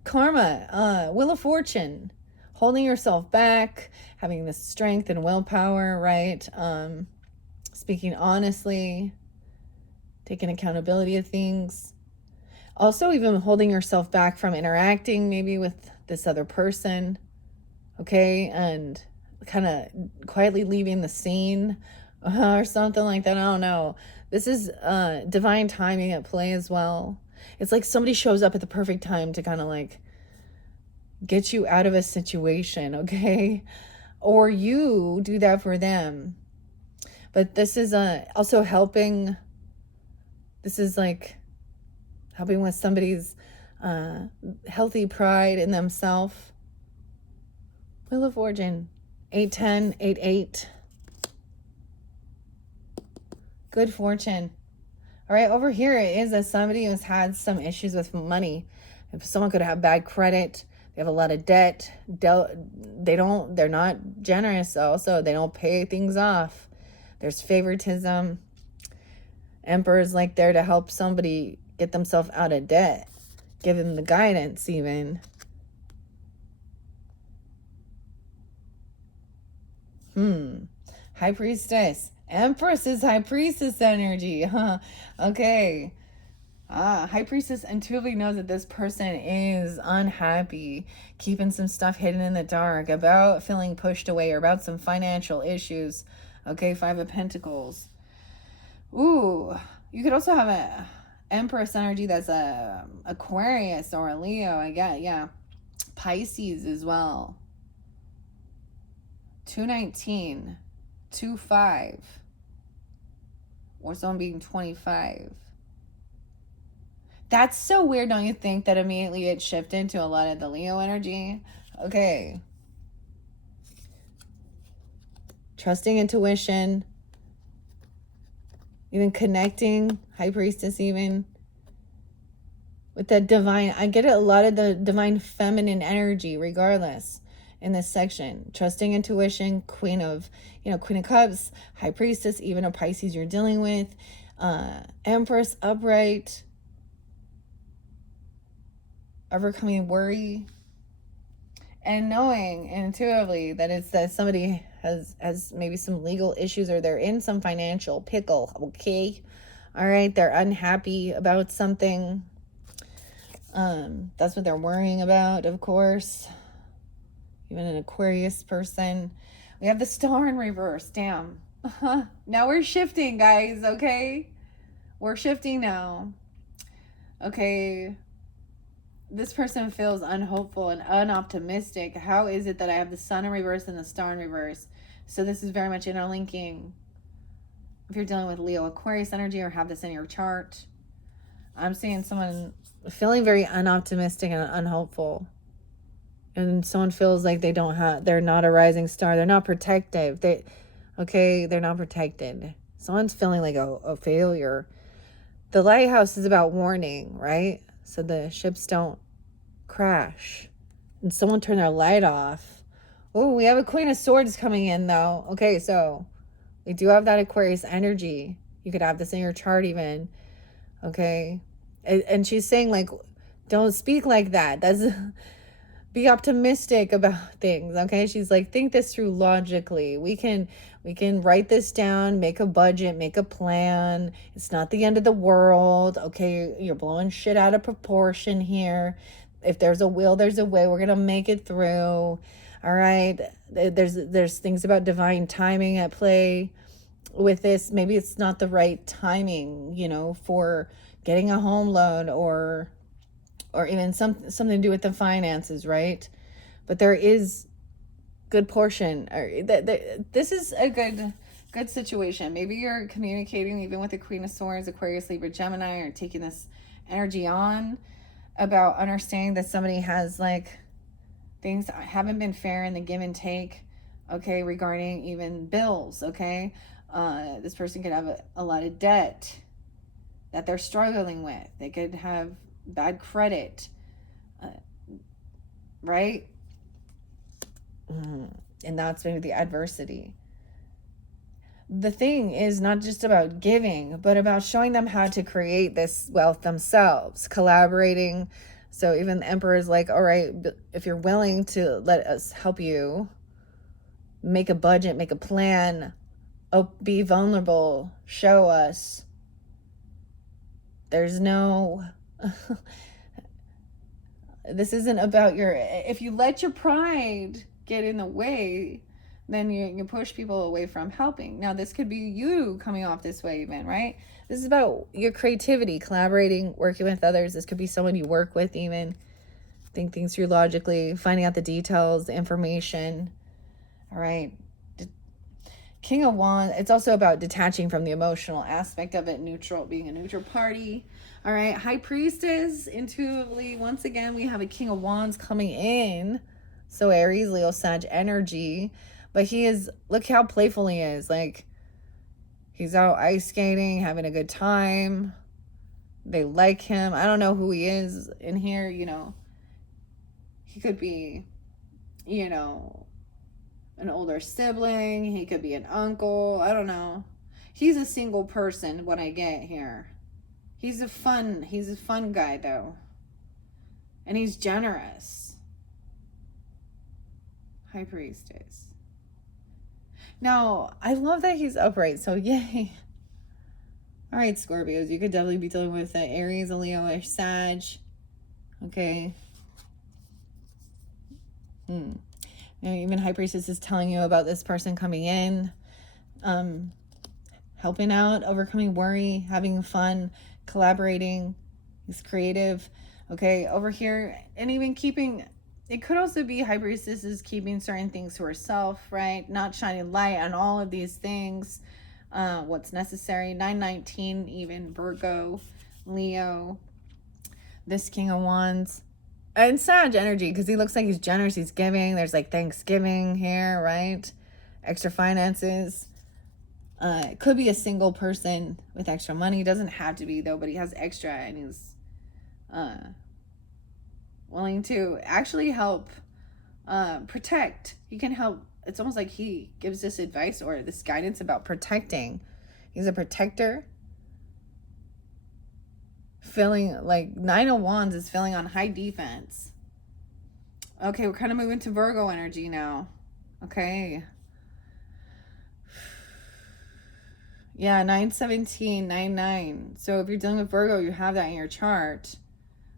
karma. Wheel of Fortune, holding yourself back, having the strength and willpower, right? Speaking honestly, taking accountability of things. Also, even holding yourself back from interacting maybe with this other person, okay? And kind of quietly leaving the scene or something like that. I don't know. This is divine timing at play as well. It's like somebody shows up at the perfect time to kind of like get you out of a situation, okay? Or you do that for them. But this is also helping. This is like helping with somebody's healthy pride in themselves. Wheel of Fortune, 810, 88. Good fortune. All right, over here it is as somebody who's had some issues with money. If someone could have bad credit, they have a lot of debt. They're not generous also. They don't pay things off. There's favoritism. Emperor's like there to help somebody get themselves out of debt. Give them the guidance even. High Priestess. Empress is High Priestess energy, huh? Okay. High Priestess intuitively knows that this person is unhappy, keeping some stuff hidden in the dark, about feeling pushed away, or about some financial issues. Okay, Five of Pentacles. Ooh, you could also have a Empress energy that's a Aquarius or a Leo, I get, yeah. Pisces as well. 219, 25, or someone being 25. That's so weird, don't you think, that immediately it shifted to a lot of the Leo energy? Okay. Trusting intuition. Even connecting. High Priestess even. With that divine. I get a lot of the divine feminine energy regardless in this section. Trusting intuition. Queen of Cups. High Priestess. Even a Pisces you're dealing with. Empress upright. Overcoming worry, and knowing intuitively that it's that somebody has maybe some legal issues, or they're in some financial pickle. Okay, all right, they're unhappy about something. That's what they're worrying about, of course. Even an Aquarius person. We have the Star in reverse. Damn. Now we're shifting, guys. Okay, we're shifting now. Okay. This person feels unhopeful and unoptimistic. How is it that I have the Sun in reverse and the Star in reverse? So this is very much interlinking. If you're dealing with Leo Aquarius energy or have this in your chart, I'm seeing someone feeling very unoptimistic and unhopeful. And someone feels like they're not a rising star. They're not protective. They're not protected. Someone's feeling like a failure. The lighthouse is about warning, right? So the ships don't crash. And someone turn their light off. Oh, we have a Queen of Swords coming in though. Okay, so we do have that Aquarius energy. You could have this in your chart even. Okay. And she's saying like, don't speak like that. Be optimistic about things. Okay. She's like, think this through logically. We can write this down, make a budget, make a plan. It's not the end of the world. Okay. You're blowing shit out of proportion here. If there's a will, there's a way. We're going to make it through. All right. There's things about divine timing at play with this. Maybe it's not the right timing, for getting a home loan or even something to do with the finances, right? But there is good portion. This is a good situation. Maybe you're communicating even with the Queen of Swords, Aquarius, Libra, Gemini, or taking this energy on about understanding that somebody has like things haven't been fair in the give and take, okay, regarding even bills, okay? This person could have a lot of debt that they're struggling with. They could have bad credit, right? And that's maybe the adversity. The thing is not just about giving, but about showing them how to create this wealth themselves, collaborating. So even the Emperor is like, all right, if you're willing to let us help you make a budget, make a plan, be vulnerable, show us. There's no... This isn't about if you let your pride get in the way, then you push people away from helping. Now, this could be you coming off this way even, right? This is about your creativity, collaborating, working with others. This could be someone you work with even. Think things through logically, finding out the details, the information. All right. King of Wands, it's also about detaching from the emotional aspect of it, neutral, being a neutral party. All right. High Priestess, intuitively, once again, we have a King of Wands coming in. So Aries, Leo, Sag energy. But he is, look how playful he is. Like, he's out ice skating, having a good time. They like him. I don't know who he is in here, you know. He could be, you know, an older sibling. He could be an uncle. I don't know. He's a single person, what I get here. He's a fun guy, though. And he's generous. High Priestess. Now, I love that he's upright, so yay. All right, Scorpios, you could definitely be dealing with Aries, a Leo, or Sag. Okay. You know, even High Priestess is telling you about this person coming in, helping out, overcoming worry, having fun, collaborating. He's creative. Okay, over here, and even keeping... It could also be High Priestess is keeping certain things to herself, right? Not shining light on all of these things. What's necessary. 919, even Virgo, Leo. This King of Wands. And Sag energy, because he looks like he's generous. He's giving. There's like Thanksgiving here, right? Extra finances. It could be a single person with extra money. Doesn't have to be, though, but he has extra and he's... willing to actually help protect. He can help. It's almost like he gives this advice or this guidance about protecting. He's a protector. Feeling like 9 of Wands is feeling on high defense. Okay, we're kind of moving to Virgo energy now. Okay. Yeah, 917, 99. So if you're dealing with Virgo, you have that in your chart.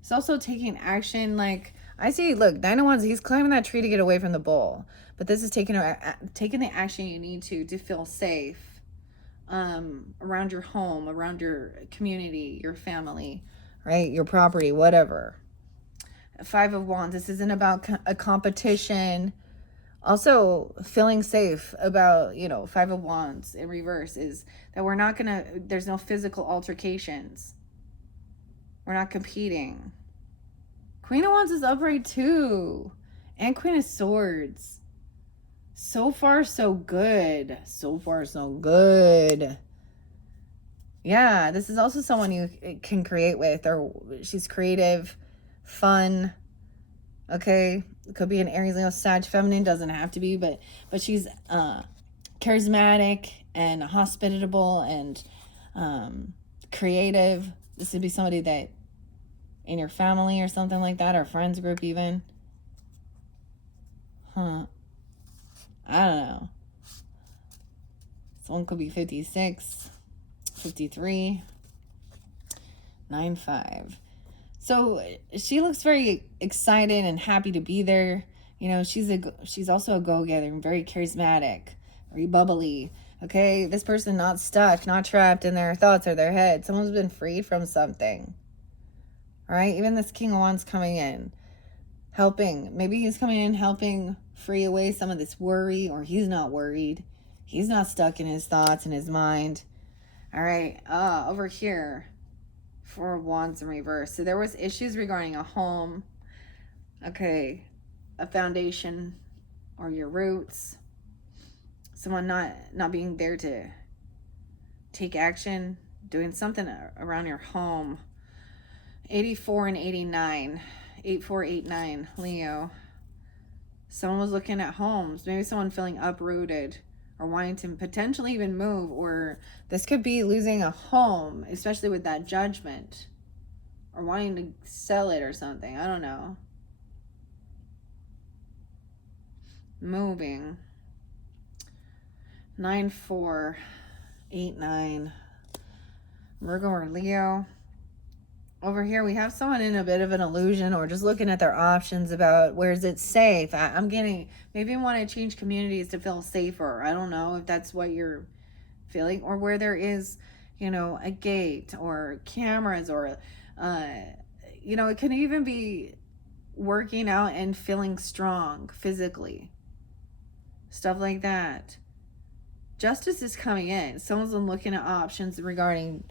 It's also taking action. Like, I see, look, 9 of Wands, he's climbing that tree to get away from the bull. But this is taking the action you need to feel safe around your home, around your community, your family, right? Your property, whatever. 5 of Wands, this isn't about a competition. Also, feeling safe about, you know, 5 of Wands in reverse is that we're not going to, there's no physical altercations. We're not competing. Queen of Wands is upright too. And Queen of Swords. So far, so good. So far, so good. Yeah, this is also someone you can create with, or she's creative, fun. Okay, it could be an Aries, Leo, Sag, feminine. Doesn't have to be, but she's charismatic and hospitable and creative. This would be somebody that in your family or something like that, or friends group even. I don't know. Someone could be 56, 53, 95. So she looks very excited and happy to be there. You know, she's also a go-getter and very charismatic, very bubbly. Okay, this person not stuck, not trapped in their thoughts or their head. Someone's been freed from something. All right, even this King of Wands coming in, helping. Maybe he's coming in helping free away some of this worry, or he's not worried. He's not stuck in his thoughts and his mind. All right, over here, 4 of Wands in reverse. So there was issues regarding a home, okay, a foundation or your roots. Someone not being there to take action, doing something around your home. 84 and 89. 8489, Leo. Someone was looking at homes. Maybe someone feeling uprooted or wanting to potentially even move, or this could be losing a home, especially with that Judgment, or wanting to sell it or something. I don't know. Moving. 9489. Virgo or Leo. Over here, we have someone in a bit of an illusion or just looking at their options about where is it safe. I'm getting, maybe you want to change communities to feel safer. I don't know if that's what you're feeling, or where there is, a gate or cameras, or, it can even be working out and feeling strong physically. Stuff like that. Justice is coming in. Someone's been looking at options regarding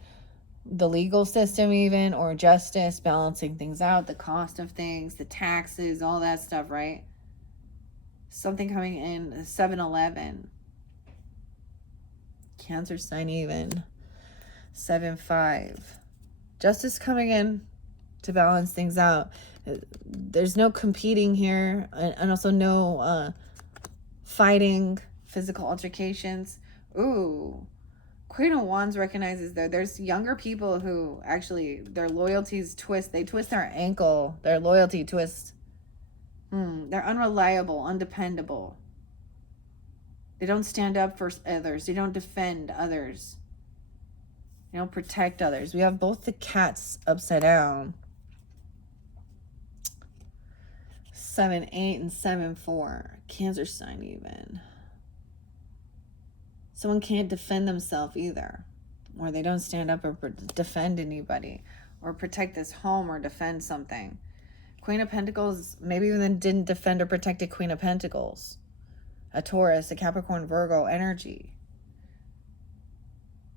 the legal system, even, or justice, balancing things out, the cost of things, the taxes, all that stuff, right? Something coming in 7-Eleven. Cancer sign, even 7-5. Justice coming in to balance things out. There's no competing here, and also no fighting, physical altercations. Ooh, Queen of Wands recognizes there's younger people who actually their loyalties twist. They twist their ankle. Their loyalty twists. They're unreliable, undependable. They don't stand up for others. They don't defend others. They don't protect others. We have both the cats upside down. 7-8 and 7-4. Cancer sign, even. Someone can't defend themselves either, or they don't stand up or defend anybody, or protect this home or defend something. Queen of Pentacles maybe even didn't defend or protect a Queen of Pentacles. A Taurus, a Capricorn, Virgo energy.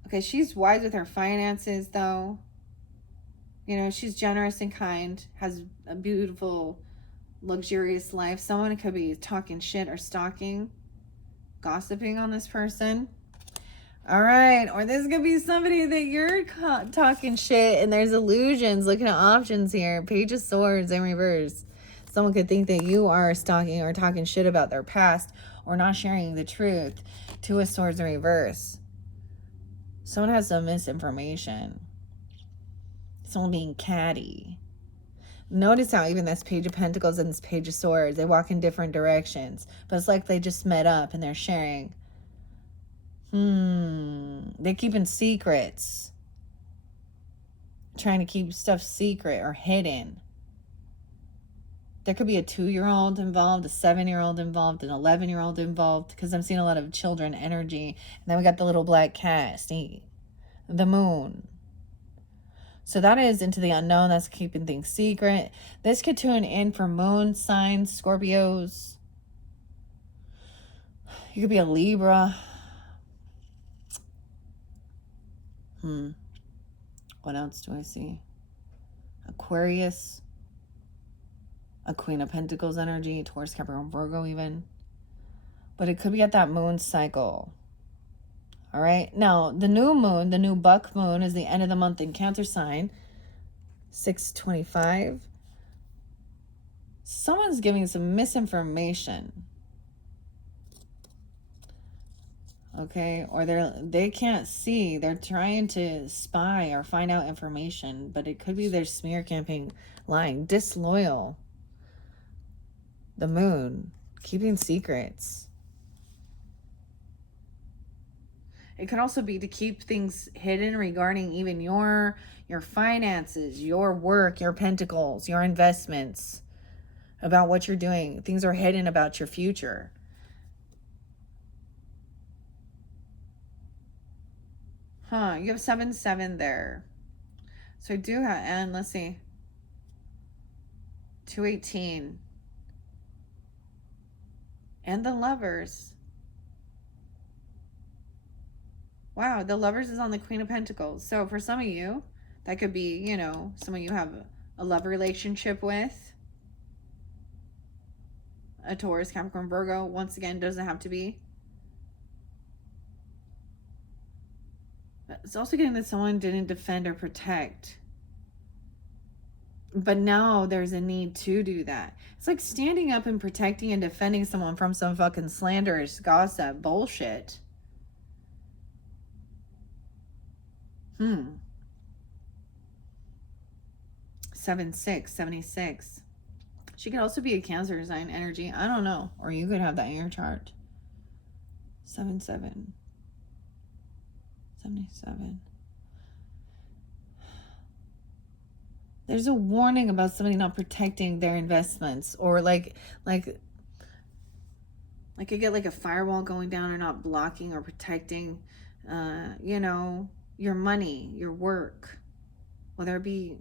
Okay, she's wise with her finances, though. She's generous and kind, has a beautiful, luxurious life. Someone could be talking shit or stalking, gossiping on this person. All right, or this could be somebody that you're talking shit, and there's illusions, looking at options here. Page of Swords in reverse. Someone could think that you are stalking or talking shit about their past, or not sharing the truth. Two of Swords in reverse. Someone has some misinformation. Someone being catty. Notice how even this Page of Pentacles and this Page of Swords, they walk in different directions, but it's like they just met up and they're sharing. They're keeping secrets. Trying to keep stuff secret or hidden. There could be a 2-year-old involved, a 7-year-old involved, an 11-year-old involved, because I'm seeing a lot of children energy. And then we got the little black cat, see, the moon. So that is into the unknown. That's keeping things secret. This could tune in for moon signs, Scorpios. You could be a Libra. What else do I see? Aquarius. A Queen of Pentacles energy. Taurus, Capricorn, Virgo even. But it could be at that moon cycle. All right. Now, the new moon, the new buck moon, is the end of the month in Cancer sign. 6/25. Someone's giving some misinformation. Okay, or they can't see. They're trying to spy or find out information, but it could be their smear campaign, lying, disloyal. The moon, keeping secrets. It could also be to keep things hidden regarding even your finances, your work, your pentacles, your investments, about what you're doing. Things are hidden about your future. You have 7-7 there. So I do have, and let's see, 2-18. And the Lovers. Wow, the Lovers is on the Queen of Pentacles. So for some of you, that could be, someone you have a love relationship with. A Taurus, Capricorn, Virgo. Once again, doesn't have to be. It's also getting that someone didn't defend or protect. But now there's a need to do that. It's like standing up and protecting and defending someone from some fucking slanderous gossip bullshit. 7-6, 76. She could also be a Cancer sign energy. I don't know. Or you could have that in your chart. 7-7. 77. there's a warning about somebody not protecting their investments, or like you get like a firewall going down or not blocking or protecting, you know, your money, your work, whether it be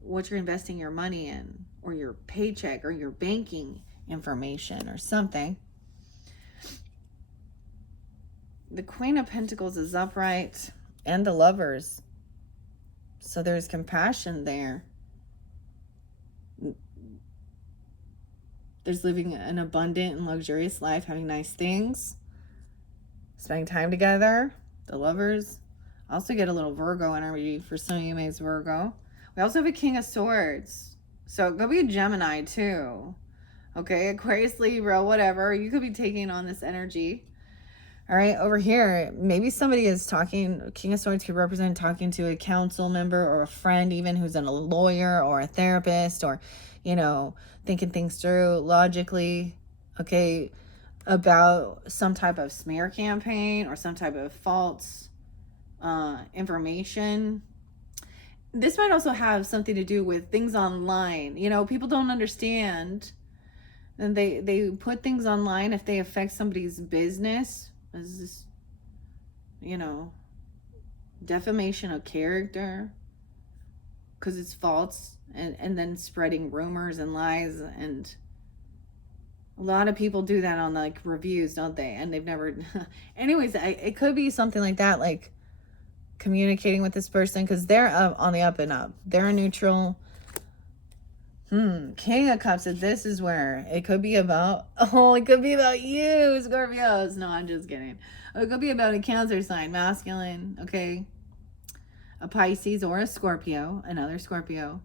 what you're investing your money in, or your paycheck, or your banking information, or something. The Queen of Pentacles is upright, and the Lovers. So there's compassion there. There's living an abundant and luxurious life, having nice things, spending time together. The Lovers. Also get a little Virgo energy for some of you, maybe it's Virgo. We also have a King of Swords. So it could be a Gemini too. Okay, Aquarius, Libra, whatever. You could be taking on this energy. All right, over here, maybe somebody is talking. King of Swords could represent talking to a council member or a friend, even who's a lawyer or a therapist, or, you know, thinking things through logically, okay, about some type of smear campaign or some type of false information. This might also have something to do with things online. You know, people don't understand, and they put things online if they affect somebody's business. As this, you know, defamation of character, because it's false, and then spreading rumors and lies. And a lot of people do that on like reviews, don't they? And they've never anyways, it could be something like that, like communicating with this person, because they're on the up and up. They're a neutral. King of Cups. This is where it could be about, it could be about you, Scorpios. No, I'm just kidding. It could be about a Cancer sign, masculine, okay? A Pisces or a Scorpio, another Scorpio.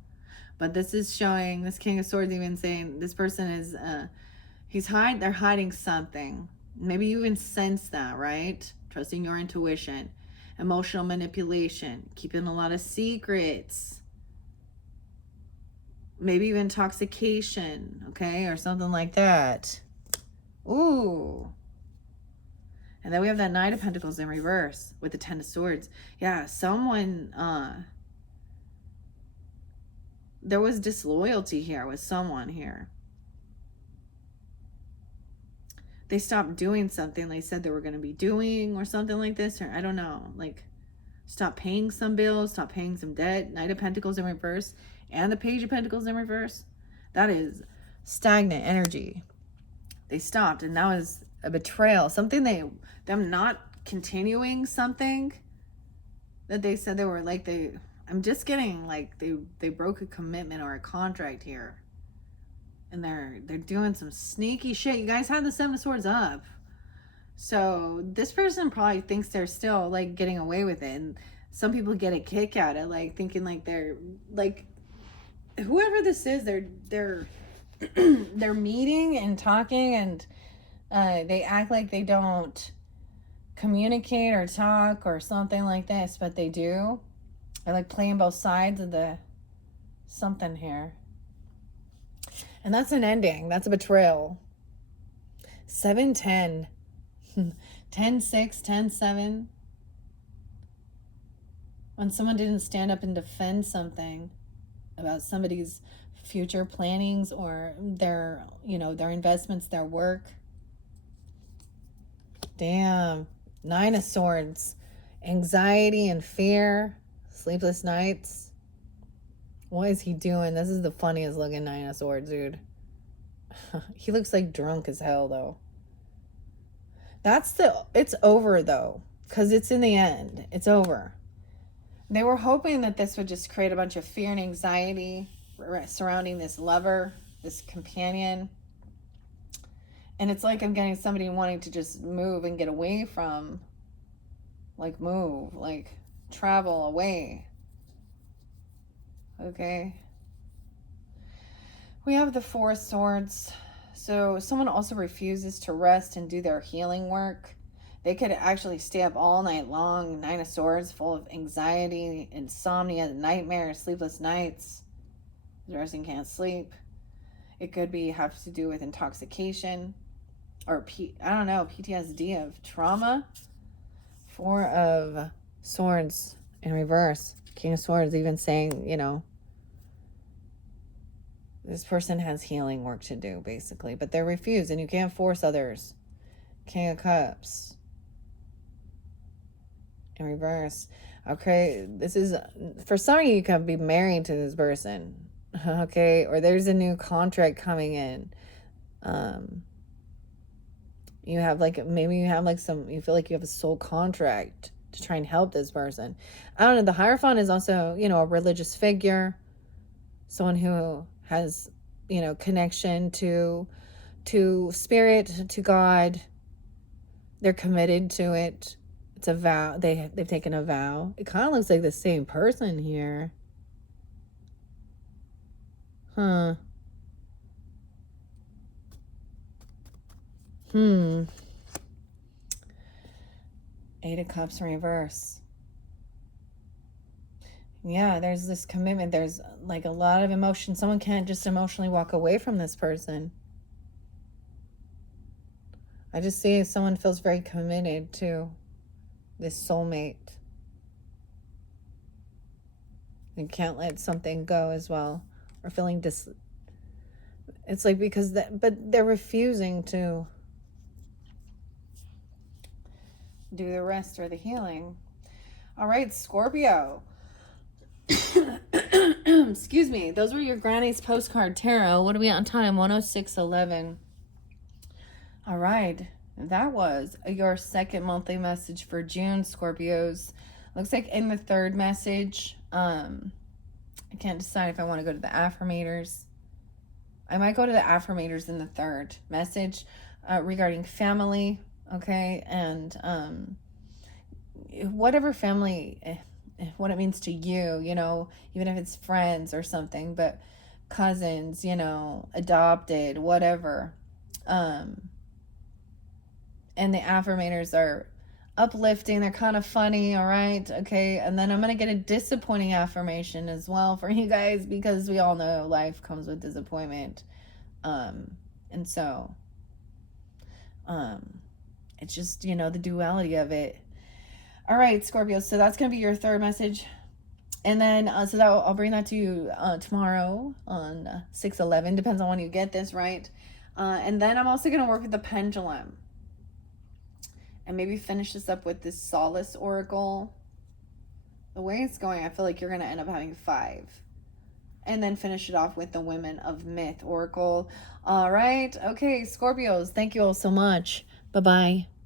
But this is showing, this King of Swords even saying this person is, they're hiding something. Maybe you even sense that, right? Trusting your intuition. Emotional manipulation. Keeping a lot of secrets. Maybe even intoxication, okay? Or something like that. Ooh. And then we have that Knight of Pentacles in reverse with the Ten of Swords. Yeah, someone, there was disloyalty here with someone here. They stopped doing something they said they were going to be doing, or something like this, or I don't know. Like, stop paying some bills, stop paying some debt. Knight of Pentacles in reverse. And the Page of Pentacles in reverse. That is stagnant energy. They stopped, and that was a betrayal. Something them not continuing something that they said they were like, I'm just getting like they broke a commitment or a contract here. And they're doing some sneaky shit. You guys had the Seven of Swords up. So this person probably thinks they're still like getting away with it. And some people get a kick out of like thinking like they're like, whoever this is, they're they're meeting and talking, and they act like they don't communicate or talk or something like this, but they do. They're like playing both sides of the something here. And that's an ending. That's a betrayal. 7-10. 10-6, 10-7. When someone didn't stand up and defend something about somebody's future plannings or their, their investments, their work. Damn. 9 of Swords. Anxiety and fear. Sleepless nights. What is he doing? This is the funniest looking 9 of Swords, dude. He looks like drunk as hell, though. It's over, though. Because it's in the end. It's over. They were hoping that this would just create a bunch of fear and anxiety surrounding this lover, this companion. And it's like I'm getting somebody wanting to just move and get away from, travel away. Okay. We have the 4 of Swords. So someone also refuses to rest and do their healing work. They could actually stay up all night long. 9 of Swords, full of anxiety, insomnia, nightmares, sleepless nights. The person can't sleep. It could have to do with intoxication or PTSD of trauma. 4 of Swords in reverse. King of Swords even saying, This person has healing work to do, basically, but they're refused, and you can't force others. King of Cups. In reverse. Okay, this is, for some of you, you could be married to this person. Okay, or there's a new contract coming in. You have like, maybe you have like some, you feel like you have a soul contract to try and help this person. I don't know. The Hierophant is also, you know, a religious figure, someone who has, you know, connection to spirit, to God. They're committed to it. It's a vow. They've taken a vow. It kind of looks like the same person here. Huh. Eight of Cups in reverse. Yeah, there's this commitment. There's like a lot of emotion. Someone can't just emotionally walk away from this person. I just see someone feels very committed to this soulmate. And can't let something go as well. Or feeling it's like because but they're refusing to do the rest or the healing. All right, Scorpio. Excuse me. Those were your Granny's Postcard Tarot. What are we on time? 106:11. All right. That was your second monthly message for June, Scorpios. Looks like in the third message, I can't decide if I want to go to the affirmators. I might go to the affirmators in the third message regarding family, okay? And whatever family, what it means to you, you know, even if it's friends or something, but cousins, you know, adopted, whatever. And the affirmators are uplifting. They're kind of funny, all right? Okay, and then I'm going to get a disappointing affirmation as well for you guys because we all know life comes with disappointment. And so it's just, you know, the duality of it. All right, Scorpio, so that's going to be your third message. And then, so that I'll bring that to you tomorrow on 6/11. Depends on when you get this, right? And then I'm also going to work with the pendulum. And maybe finish this up with this Solace Oracle. The way it's going, I feel like you're going to end up having 5. And then finish it off with the Women of Myth Oracle. All right. Okay, Scorpios, thank you all so much. Bye-bye.